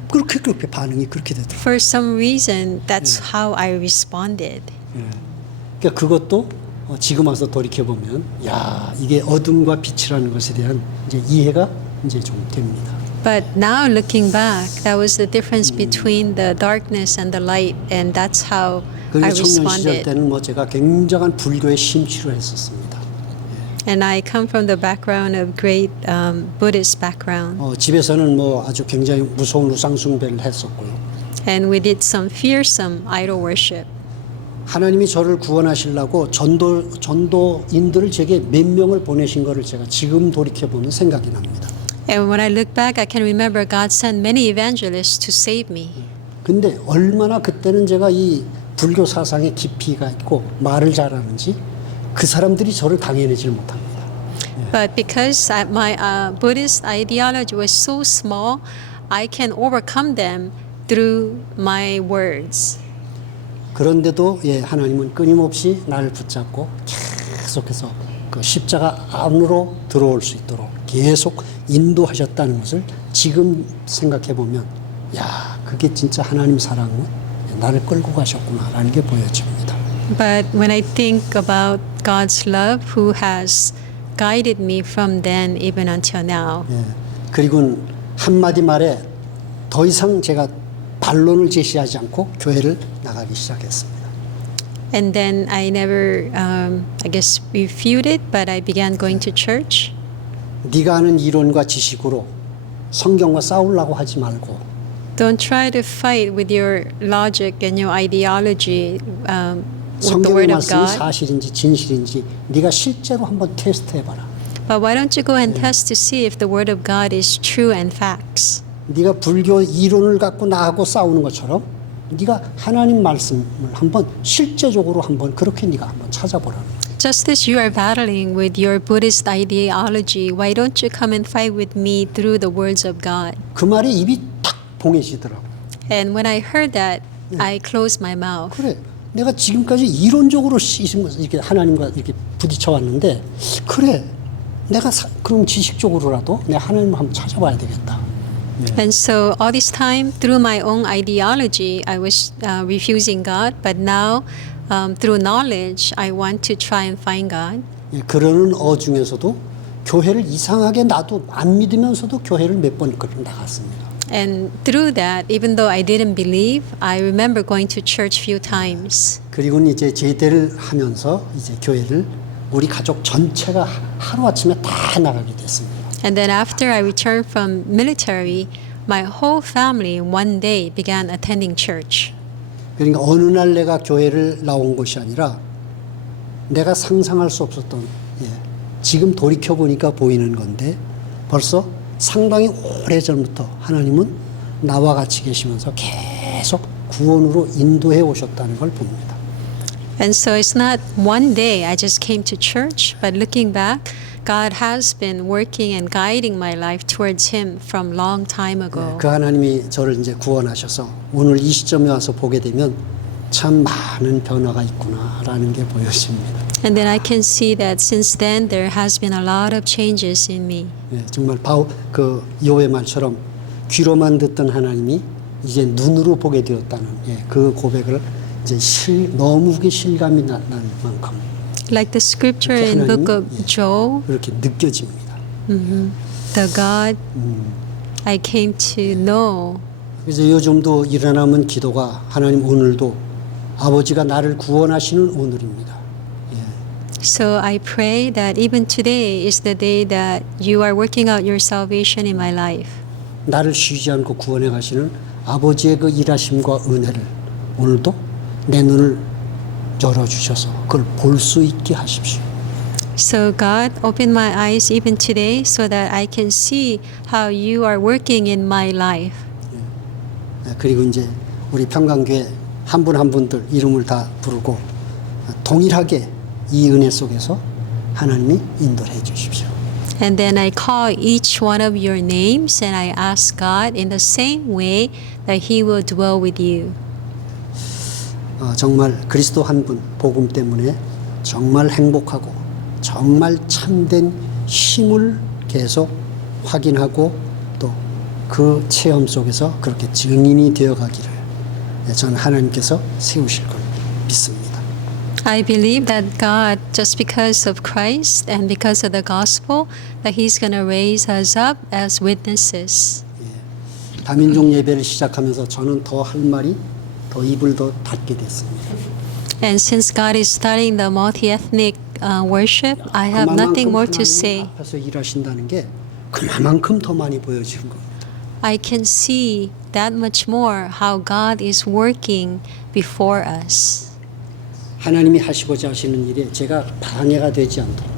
그렇게 반응이 그렇게 되더라고요. For some reason, that's how I responded. 그러니까 그것도 지금 와서 돌이켜 보면 야 이게 어둠과 빛이라는 것에 대한 이제 이해가 이제 좀 됩니다. But now looking back, that was the difference between the darkness and the light, and that's how I 그리고 청년 시절 responded. 때는 뭐 제가 굉장한 불교에 심취를 했었습니다. And I come from the background of great Buddhist background, 집에서는 뭐 아주 굉장히 무서운 우상 숭배를 했었고요. and we did some fearsome idol worship. 하나님이 저를 구원하시려고 전도인들을 제게 몇 명을 보내신 거를 제가 지금 돌이켜 보면 생각이 납니다. And when I look back, I can remember God sent many evangelists to save me. 근데 얼마나 그때는 제가 이 불교 사상에 깊이가 있고 말을 잘하는지 그 사람들이 저를 당해내질 못합니다. But because my Buddhist ideology was so small, I can overcome them through my words. 그런데도 하나님은 끊임없이 나를 붙잡고 계속해서 그 십자가 안으로 들어올 수 있도록 계속 인도하셨다는 것을 지금 생각해 보면 야 그게 진짜 하나님 사랑은 나를 끌고 가셨구나라는 게 보여집니다. But when I think about God's love, who has guided me from then even until now, 그리고 한마디 말에 더 이상 제가 반론을 제시하지 않고 교회를 나가기 시작했습니다. and then I never, I guess, refuted, but I began going to church. 네가 아는 이론과 지식으로 성경과 싸우려고 하지 말고 Don't try to fight with your logic and your ideology with the 성경 Word of 말씀이 God. 사실인지 진실인지 네가 실제로 한번 테스트해봐라. But why don't you go and test to see if the Word of God is true and facts? 네가 불교 이론을 갖고 나하고 싸우는 것처럼 네가 하나님 말씀을 한번 실제적으로 한번 그렇게 네가 한번 찾아보라는 거예요. Just as you are battling with your Buddhist ideology, why don't you come and fight with me through the words of God? 그 말이 입이 탁 봉해지더라고요. And when I heard that, I closed my mouth. 그래 내가 지금까지 이론적으로 이렇게 하나님과 이렇게 부딪혀 왔는데 그래 내가 그럼 지식적으로라도 내가 하나님을 한번 찾아봐야 되겠다. And so all this time, through my own ideology, I was refusing God. But now, through knowledge, I want to try and find God. 예, 그러는 중에서도 교회를 이상하게 나도 안 믿으면서도 교회를 몇 번 나갔습니다. And through that, even though I didn't believe, I remember going to church few times. 그리고 이제 제대를 하면서 이제 교회를 우리 가족 전체가 하루아침에 다 나가게 됐습니다. And then after I returned from military, my whole family one day began attending church. 그러니까 어느 날 내가 교회를 나온 것이 아니라 내가 상상할 수 없었던 지금 돌이켜 보니까 보이는 건데 벌써 상당히 오래전부터 하나님은 나와 같이 계시면서 계속 구원으로 인도해 오셨다는 걸 봅니다. And so it's not one day I just came to church, but looking back, God has been working and guiding my life towards Him from long time ago. 그 하나님이 저를 이제 구원하셔서 오늘 이 시점에 와서 보게 되면 참 많은 변화가 있구나라는 게 보여집니다. And then I can see that since then there has been a lot of changes in me. 정말 그 요의 말처럼 귀로만 듣던 하나님이 이제 눈으로 보게 되었다는 그 고백을 이제 너무 실감이 날 만큼. Like the scripture in book of Job, 그렇게 느껴집니다. the God I came to know. 그래서 요즘도 일어나면 기도가 하나님 오늘도 아버지가 나를 구원하시는 오늘입니다. So I pray that even today is the day that you are working out your salvation in my life. 나를 쉬지 않고 구원해 가시는 아버지의 그 일하심과 은혜를 오늘도 내 눈을 열어주셔서 그걸 볼 수 있게 하십시오. So God, open my eyes even today so that I can see how you are working in my life. 그리고 이제 우리 평강교회 한 분 한 분들 이름을 다 부르고 동일하게 이 은혜 속에서 하나님이 인도를 해 주십시오. And then I call each one of your names and I ask God in the same way that He will dwell with you. 정말 그리스도 한 분 복음 때문에 정말 행복하고 정말 참된 힘을 계속 확인하고 또 그 체험 속에서 그렇게 증인이 되어 가기를 저는 하나님께서 세우실 걸 믿습니다. I believe that God, just because of Christ and because of the gospel, that He's going to raise us up as witnesses. 다민족 예배를 시작하면서 저는 더 할 말이 더 입을 더 닫게 됐습니다. And since God is starting the multi-ethnic worship, I have nothing more to say. 앞에서 일하신다는 게 그만큼 더 많이 보여지는 겁니다. I can see that much more how God is working before us. 하나님이 하시고자 하시는 일에 제가 방해가 되지 않도록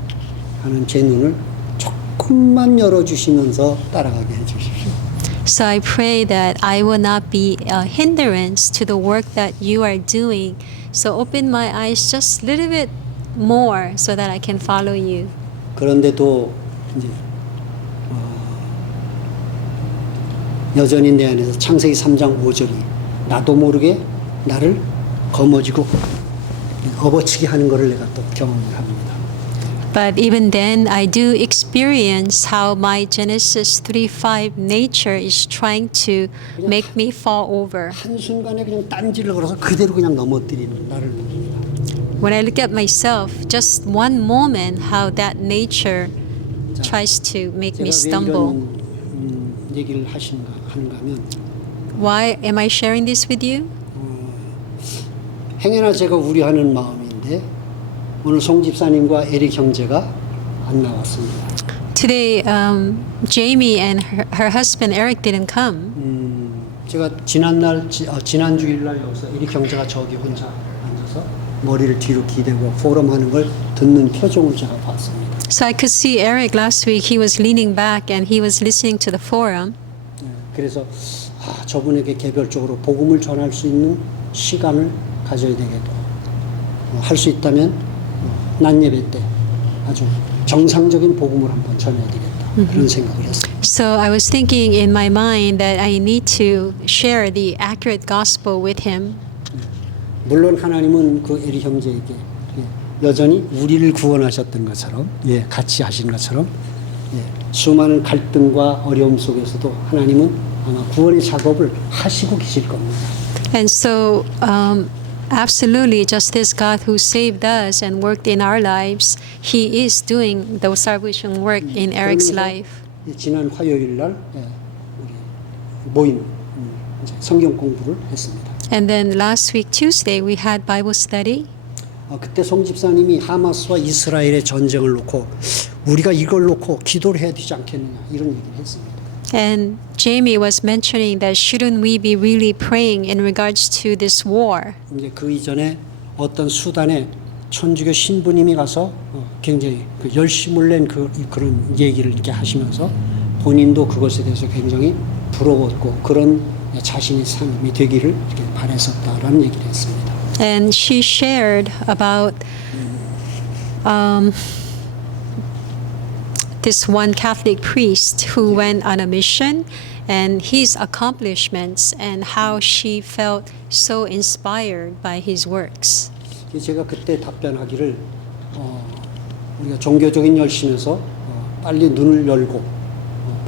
하는 제 눈을 조금만 열어주시면서 따라가게 해주십시오. So I pray that I will not be a hindrance to the work that you are doing. So open my eyes just a little bit more so that I can follow you. 그런데도 이제 여전히 내 안에서 창세기 3장 5절이 나도 모르게 나를 거머쥐고 업어치게 하는 것을 내가 또 경험을 합니다. But even then, I do experience how my Genesis 3:5 nature is trying to make me fall over. 한순간에 그냥 딴지를 걸어서 그대로 그냥 넘어뜨리는 나를 봅니다. When I look at myself, just one moment, how that nature tries to make me 제가 왜 stumble. 이런 얘기를 하는가 하면 Why am I sharing this with you? 행여나 제가 우려하는 마음인데 오늘 송 집사님과 에릭 형제가 안 나왔습니다. Today, Jamie and her husband Eric didn't come. 제가 지난 주일날 여기서 에릭 형제가 저기 혼자 앉아서 머리를 뒤로 기대고 포럼하는 걸 듣는 표정을 제가 봤습니다. So I could see Eric last week. He was leaning back and he was listening to the forum. 그래서 저분에게 개별적으로 복음을 전할 수 있는 시간을 가져야 되겠고 할 수 있다면 낮 예배 때 아주 정상적인 복음을 한번 전해야 되겠다 그런 생각을 했습니다. So I was thinking in my mind that I need to share the accurate gospel with him. 물론 하나님은 그 에리 형제에게 여전히 우리를 구원하셨던 것처럼 같이 하신 것처럼 수많은 갈등과 어려움 속에서도 하나님은 아마 구원의 작업을 하시고 계실 겁니다. And so, absolutely, just as God who saved us and worked in our lives, He is doing the salvation work in Eric's 그러면서 life. 지난 화요일 날 우리 모임 이제 성경 공부를 했습니다. And then last week, Tuesday, we had Bible study. 그때 송 집사님이 하마스와 이스라엘의 전쟁을 놓고 우리가 이걸 놓고 기도를 해야 되지 않겠느냐 이런 얘기를 했습니다. And Jamie was mentioning that shouldn't we be really praying in regards to this war? 이제 그 이전에 어떤 수단에 천주교 신부님이 가서 굉장히 그 열심을 낸 그런 얘기를 이렇게 하시면서 본인도 그것에 대해서 굉장히 부러웠고 그런 자신의 삶이 되기를 이렇게 바랬었다라는 얘기를 했습니다. And she shared about this one Catholic priest who went on a mission and his accomplishments and how she felt so inspired by his works. 제가 그때 답변하기를 우리가 종교적인 열심에서 빨리 눈을 열고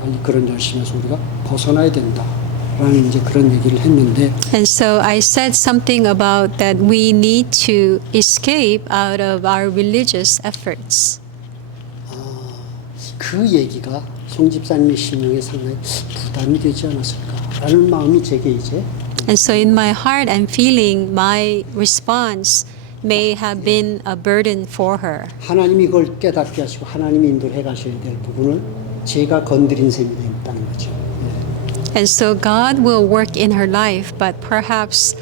빨리 그런 열심에서 우리가 벗어나야 된다라는 이제 그런 얘기를 했는데 And so I said something about that we need to escape out of our religious efforts. 그 얘기가 송 집사님의 심령에 상당히 부담이 되지 않았을까라는 마음이 제게 이제 And so in my heart I'm feeling my response may have been a burden for her. 하나님이 그걸 깨닫게 하시고 하나님이 인도를 해가셔야 될 부분을 제가 건드린 셈이 됐다는 거죠. And so God will work in her life, but perhaps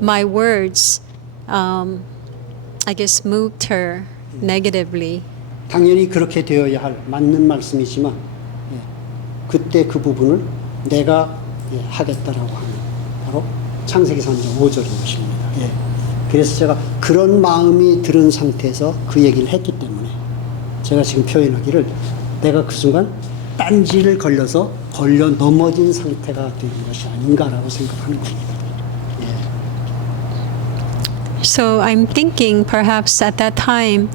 my words, I guess, moved her negatively. 당연히 그렇게 되어야 할 맞는 말씀이지만 그때 그 부분을 내가 하겠다라고 하는 바로 창세기 3장 5절인 것입니다. 그래서 제가 그런 마음이 들은 상태에서 그 얘기를 했기 때문에 제가 지금 표현하기를 내가 그 순간 딴지를 걸려 넘어진 상태가 된 것이 아닌가라고 생각하는 겁니다. So I'm thinking perhaps at that time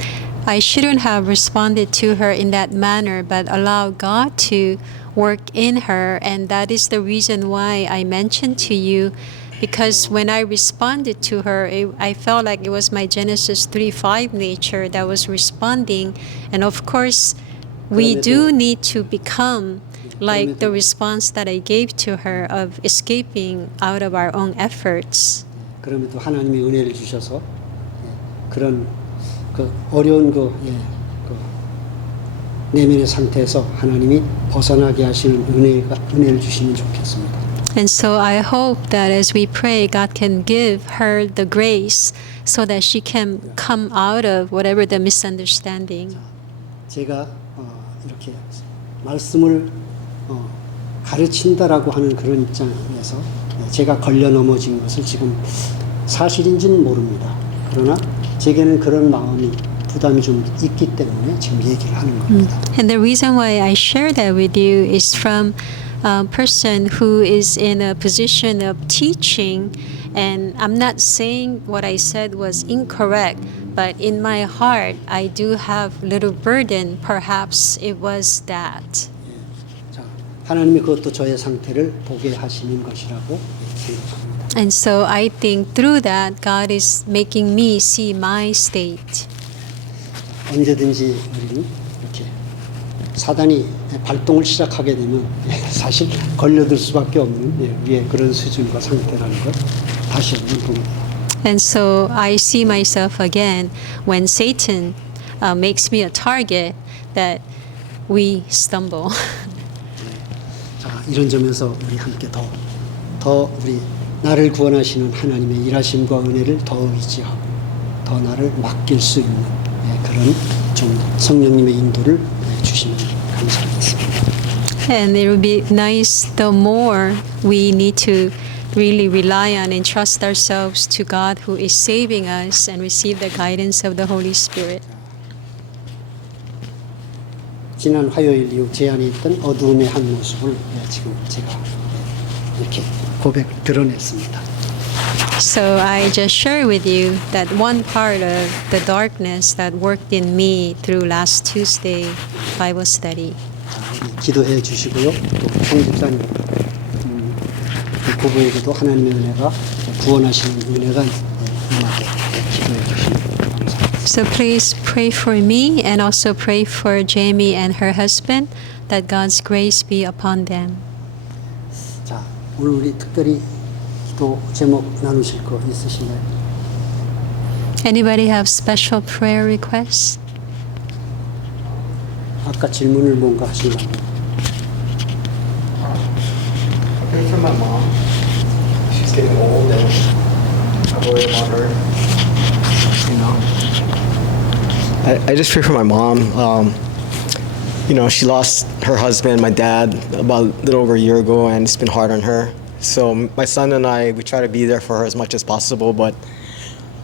I shouldn't have responded to her in that manner, but allow God to work in her. And that is the reason why I mentioned to you, because when I responded to her, I felt like it was my Genesis 3:5 nature that was responding. And of course, we do need to become like the response that I gave to her of escaping out of our own efforts. 그럼에도 하나님이 은혜를 주셔서 그런 그 어려운 그 내면의 상태에서 하나님이 벗어나게 하시는 은혜를 주시면 좋겠습니다. And so I hope that as we pray, God can give her the grace so that she can come out of whatever the misunderstanding. 제가 이렇게 말씀을 가르친다라고 하는 그런 입장에서 제가 걸려 넘어진 것을 지금 사실인지는 모릅니다. 그러나 제게는 그런 마음이 부담이 좀 있기 때문에 지금 얘기를 하는 겁니다. And the reason why I share that with you is from a person who is in a position of teaching, and I'm not saying what I said was incorrect, but in my heart I do have little burden. Perhaps it was that. 자, 하나님이 그것도 저의 상태를 보게 하시는 것이라고 생각합니다. And so I think through that God is making me see my state. 언제든지 우리는 이렇게 사단이 발동을 시작하게 되면 사실 걸려들 수밖에 없는 위에 그런 수준과 상태라는 걸 다시 한번 봅니다. And so I see myself again when Satan makes me a target that we stumble. 자, 이런 점에서 우리 함께 더 우리 나를 구원하시는 하나님의 일하심과 은혜를 더 의지하고 더 나를 맡길 수 있는 그런 좀 성령님의 인도를 주시면 감사하겠습니다. And it would be nice the more we need to really rely on and trust ourselves to God who is saving us and receive the guidance of the Holy Spirit. 지난 화요일 이후 제 안에 있던 어두움의 한 모습을 지금 제가 이렇게 고백 드러냈습니다. So I just share with you that one part of the darkness that worked in me through last Tuesday Bible study. 기도해 주시고요. 또 총집사님 이 부부에게도 하나님의 은혜가 구원하시는 은혜가 임하게 기도해 주시면 감사합니다. So please pray for me and also pray for Jamie and her husband that God's grace be upon them. 자, 오늘 우리 특별히 기도 제목 나누실 거 있으신가요? Anybody have special prayer requests? 아까 질문을 뭔가 하시려고. Pray for my mom. She's getting old and I worry about her. You know. I just pray for my mom. You know, she lost her husband, my dad, about a little over a year ago, and it's been hard on her. So my son and I, we try to be there for her as much as possible, but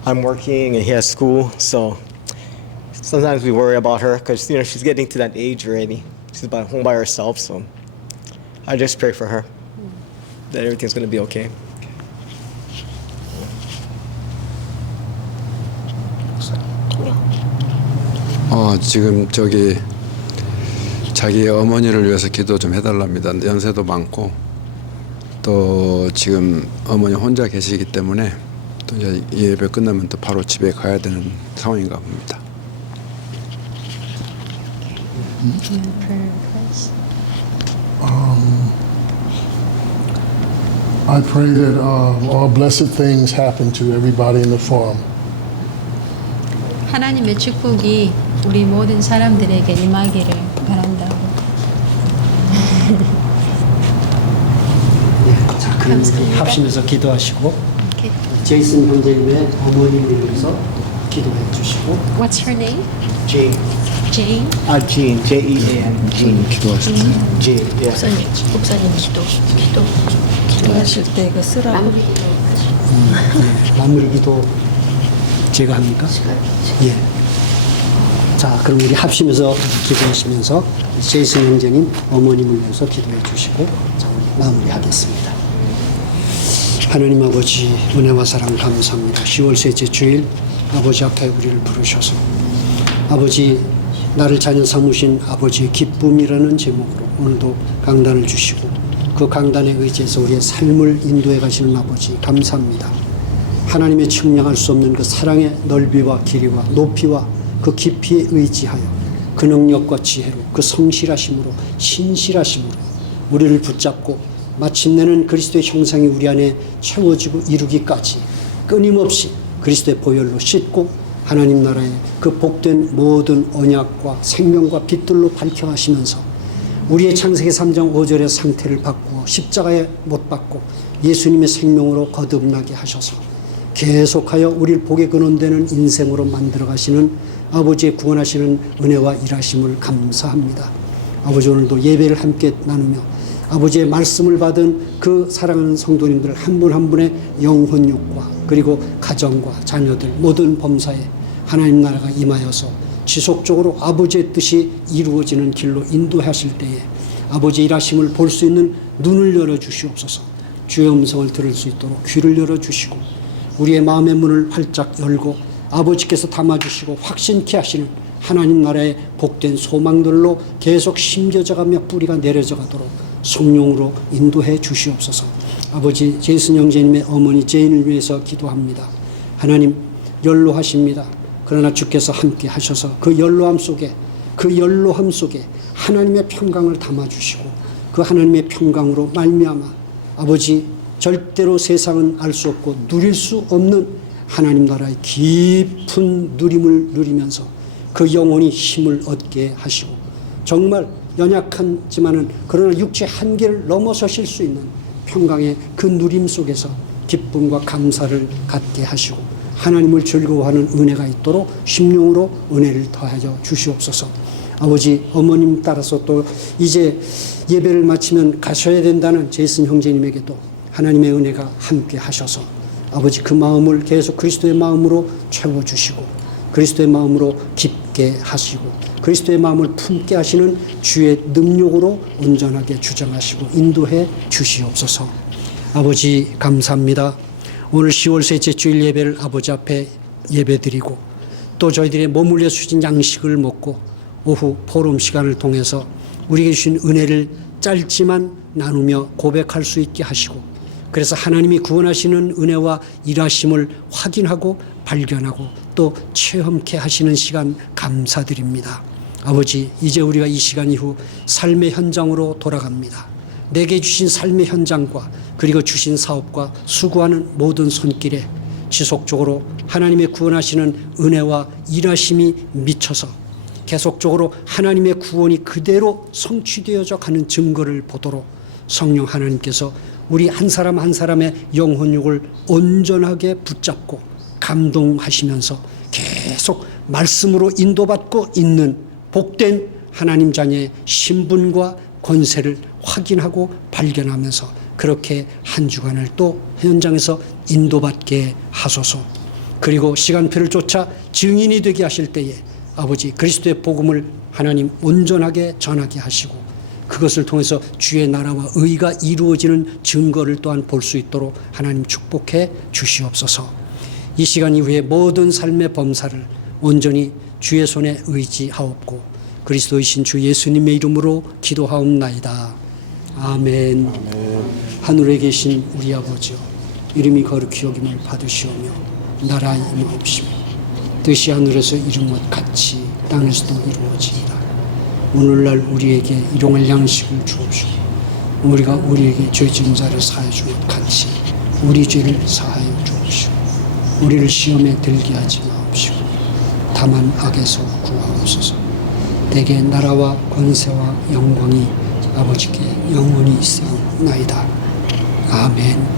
I'm working and he has school, so sometimes we worry about her because, you know, she's getting to that age already. She's about home by herself, so I just pray for her that everything's going to be okay. 지금 저기 자기 어머니를 위해서 기도 좀 해달랍니다. 연세도 많고 또 지금 어머니 혼자 계시기 때문에 또 이제 이 예배 끝나면 또 바로 집에 가야 되는 상황인가 봅니다. Prayer requests. I pray that all blessed things happen to everybody in the forum. 하나님의 축복이 우리 모든 사람들에게 임하기를 바란다고. 자, 그럼 감사합니다. 합심해서 기도하시고 Okay. 제이슨 형제님의 어머니를 위해서 기도해 주시고 What's her name? Jean. Jane. Jean. Jean. Jean. 기도하십시오. Jean. Yeah. 목사님 기도하실 때 이거 쓰라고. 마무리 기도 제가 합니까? 예. 자, 그럼 우리 합심해서 기도하시면서 제이슨 형제님 어머님을 위해서 기도해 주시고 자, 우리 마무리하겠습니다. 하나님 아버지 은혜와 사랑 감사합니다. 10월 셋째 주일 아버지 앞에 우리를 부르셔서 아버지 나를 자녀 삼으신 아버지의 기쁨이라는 제목으로 오늘도 강단을 주시고 그 강단에 의지해서 우리의 삶을 인도해 가시는 아버지 감사합니다. 하나님의 측량할 수 없는 그 사랑의 넓이와 길이와 높이와 그 깊이에 의지하여 그 능력과 지혜로 그 성실하심으로 신실하심으로 우리를 붙잡고 마침내는 그리스도의 형상이 우리 안에 채워지고 이루기까지 끊임없이 그리스도의 보혈로 씻고 하나님 나라의 그 복된 모든 언약과 생명과 빛들로 밝혀가시면서 우리의 창세기 3장 5절의 상태를 바꾸어 십자가에 못 박고 예수님의 생명으로 거듭나게 하셔서 계속하여 우리를 복의 근원되는 인생으로 만들어가시는 아버지의 구원하시는 은혜와 일하심을 감사합니다. 아버지 오늘도 예배를 함께 나누며 아버지의 말씀을 받은 그 사랑하는 성도님들 한 분 한 분의 영혼육과 그리고 가정과 자녀들 모든 범사에 하나님 나라가 임하여서 지속적으로 아버지의 뜻이 이루어지는 길로 인도하실 때에 아버지의 일하심을 볼 수 있는 눈을 열어주시옵소서. 주의 음성을 들을 수 있도록 귀를 열어주시고 우리의 마음의 문을 활짝 열고 아버지께서 담아주시고 확신케 하시는 하나님 나라의 복된 소망들로 계속 심겨져가며 뿌리가 내려져 가도록 성령으로 인도해 주시옵소서. 아버지 제이슨 형제님의 어머니 제인을 위해서 기도합니다. 하나님 연로하십니다. 그러나 주께서 함께 하셔서 그 연로함 속에 하나님의 평강을 담아주시고 그 하나님의 평강으로 말미암아 아버지 절대로 세상은 알 수 없고 누릴 수 없는 하나님 나라의 깊은 누림을 누리면서 그 영혼이 힘을 얻게 하시고 정말 연약하지만은 그러나 육체의 한계를 넘어서실 수 있는 평강의 그 누림 속에서 기쁨과 감사를 갖게 하시고 하나님을 즐거워하는 은혜가 있도록 심령으로 은혜를 더하여 주시옵소서. 아버지 어머님 따라서 또 이제 예배를 마치면 가셔야 된다는 제이슨 형제님에게도 하나님의 은혜가 함께 하셔서 아버지 그 마음을 계속 그리스도의 마음으로 채워주시고 그리스도의 마음으로 깊게 하시고 그리스도의 마음을 품게 하시는 주의 능력으로 온전하게 주장하시고 인도해 주시옵소서. 아버지 감사합니다. 오늘 10월 셋째 주일 예배를 아버지 앞에 예배드리고 또 저희들이 머물러 주신 양식을 먹고 오후 포럼 시간을 통해서 우리에게 주신 은혜를 짧지만 나누며 고백할 수 있게 하시고 그래서 하나님이 구원하시는 은혜와 일하심을 확인하고 발견하고 또 체험케 하시는 시간 감사드립니다. 아버지, 이제 우리가 이 시간 이후 삶의 현장으로 돌아갑니다. 내게 주신 삶의 현장과 그리고 주신 사업과 수고하는 모든 손길에 지속적으로 하나님의 구원하시는 은혜와 일하심이 미쳐서 계속적으로 하나님의 구원이 그대로 성취되어져 가는 증거를 보도록 성령 하나님께서 우리 한 사람 한 사람의 영혼육을 온전하게 붙잡고 감동하시면서 계속 말씀으로 인도받고 있는 복된 하나님 자녀의 신분과 권세를 확인하고 발견하면서 그렇게 한 주간을 또 현장에서 인도받게 하소서. 그리고 시간표를 쫓아 증인이 되게 하실 때에 아버지 그리스도의 복음을 하나님 온전하게 전하게 하시고 그것을 통해서 주의 나라와 의가 이루어지는 증거를 또한 볼 수 있도록 하나님 축복해 주시옵소서. 이 시간 이후에 모든 삶의 범사를 온전히 주의 손에 의지하옵고 그리스도이신 주 예수님의 이름으로 기도하옵나이다. 아멘. 하늘에 계신 우리 아버지여, 이름이 거룩히 여김을 받으시오며 나라 임하옵시며 뜻이 하늘에서 이룬 것 같이 땅에서도 이루어지이다. 오늘날 우리에게 일용할 양식을 주옵시고 우리가 우리에게 죄 지은 자를 사하여 준 것 같이 우리 죄를 사하여 주옵시고 우리를 시험에 들게 하지 마옵시고 다만 악에서 구하옵소서. 대개 나라와 권세와 영광이 아버지께 영원히 있사옵나이다. 아멘.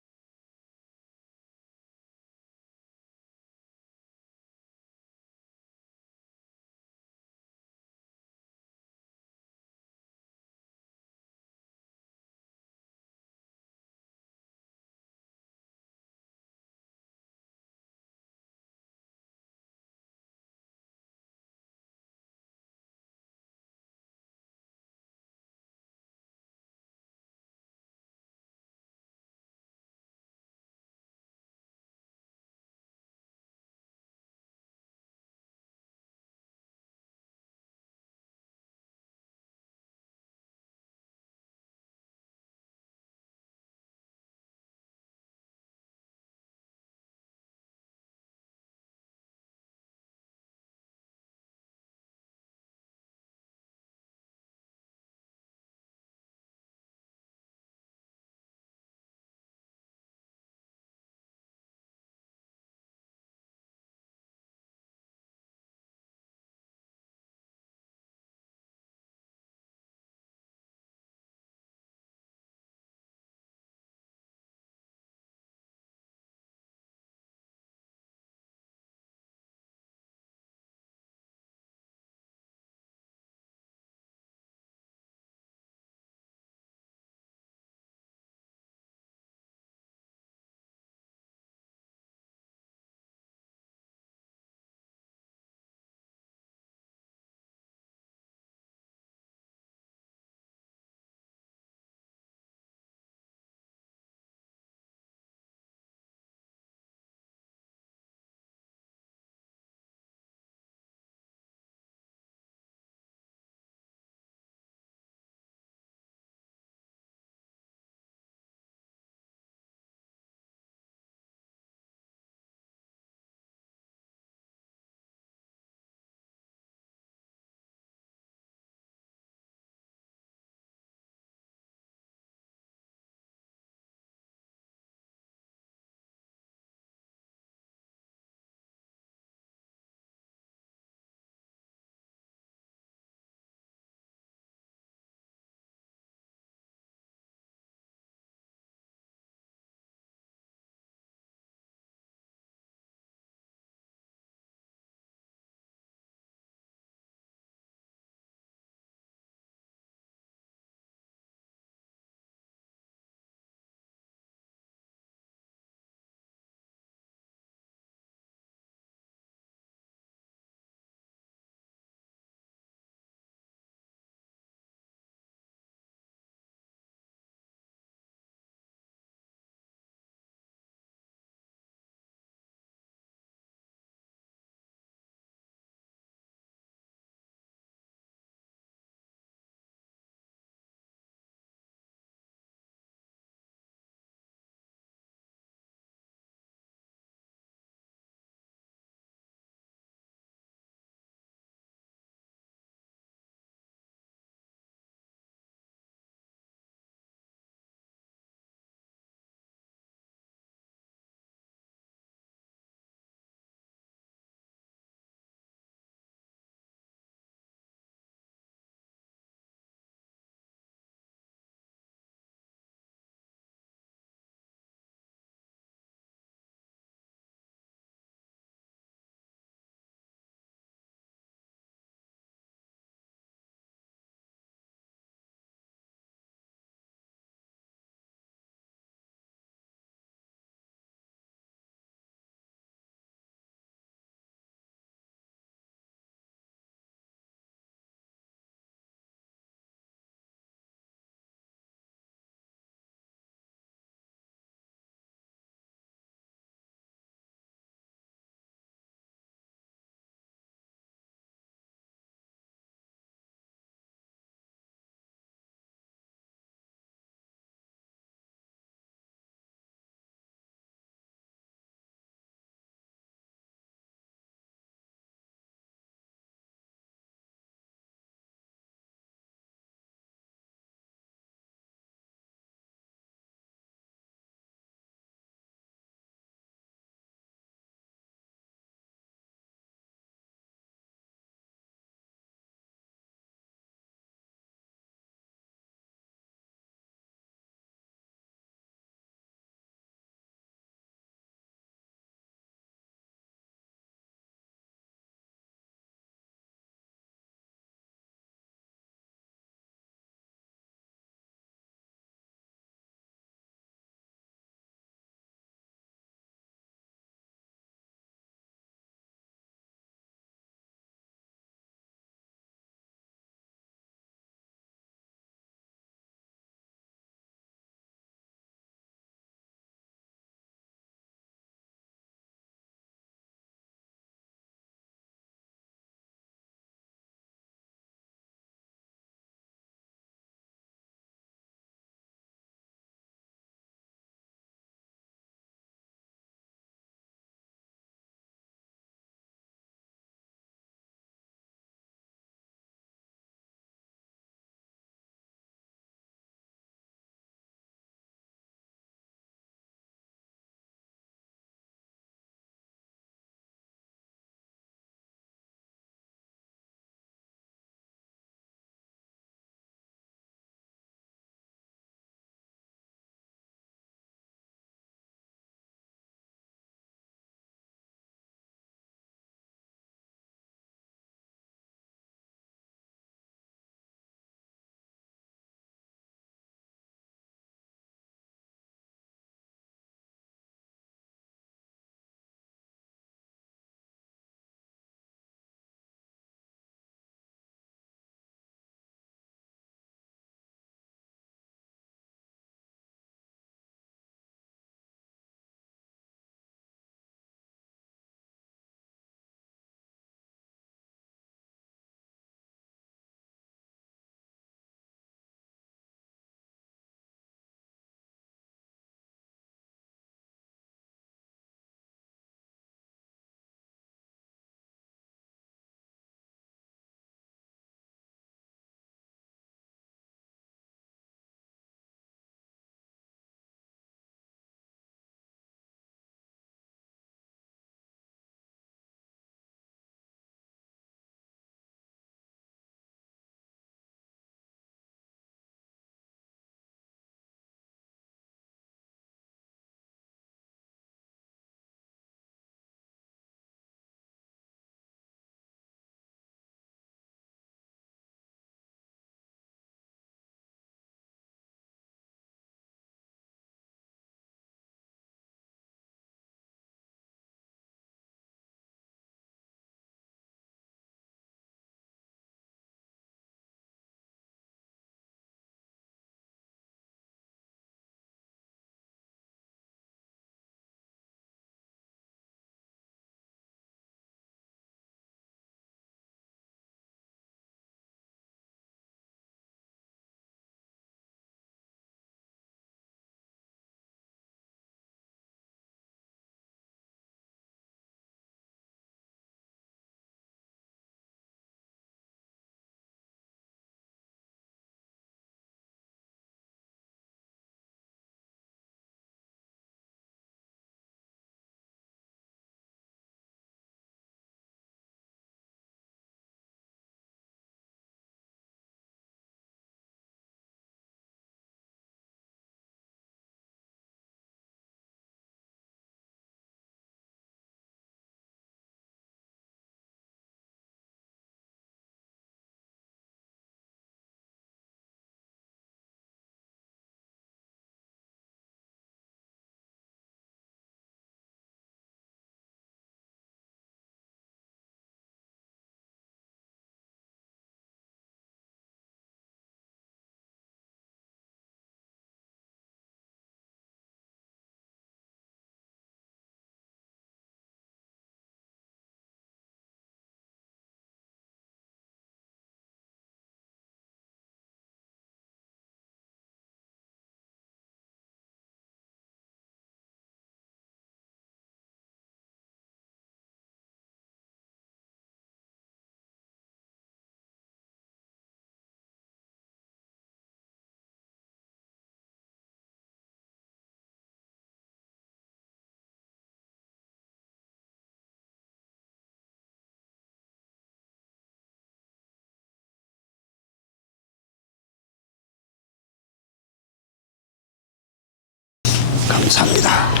감사합니다.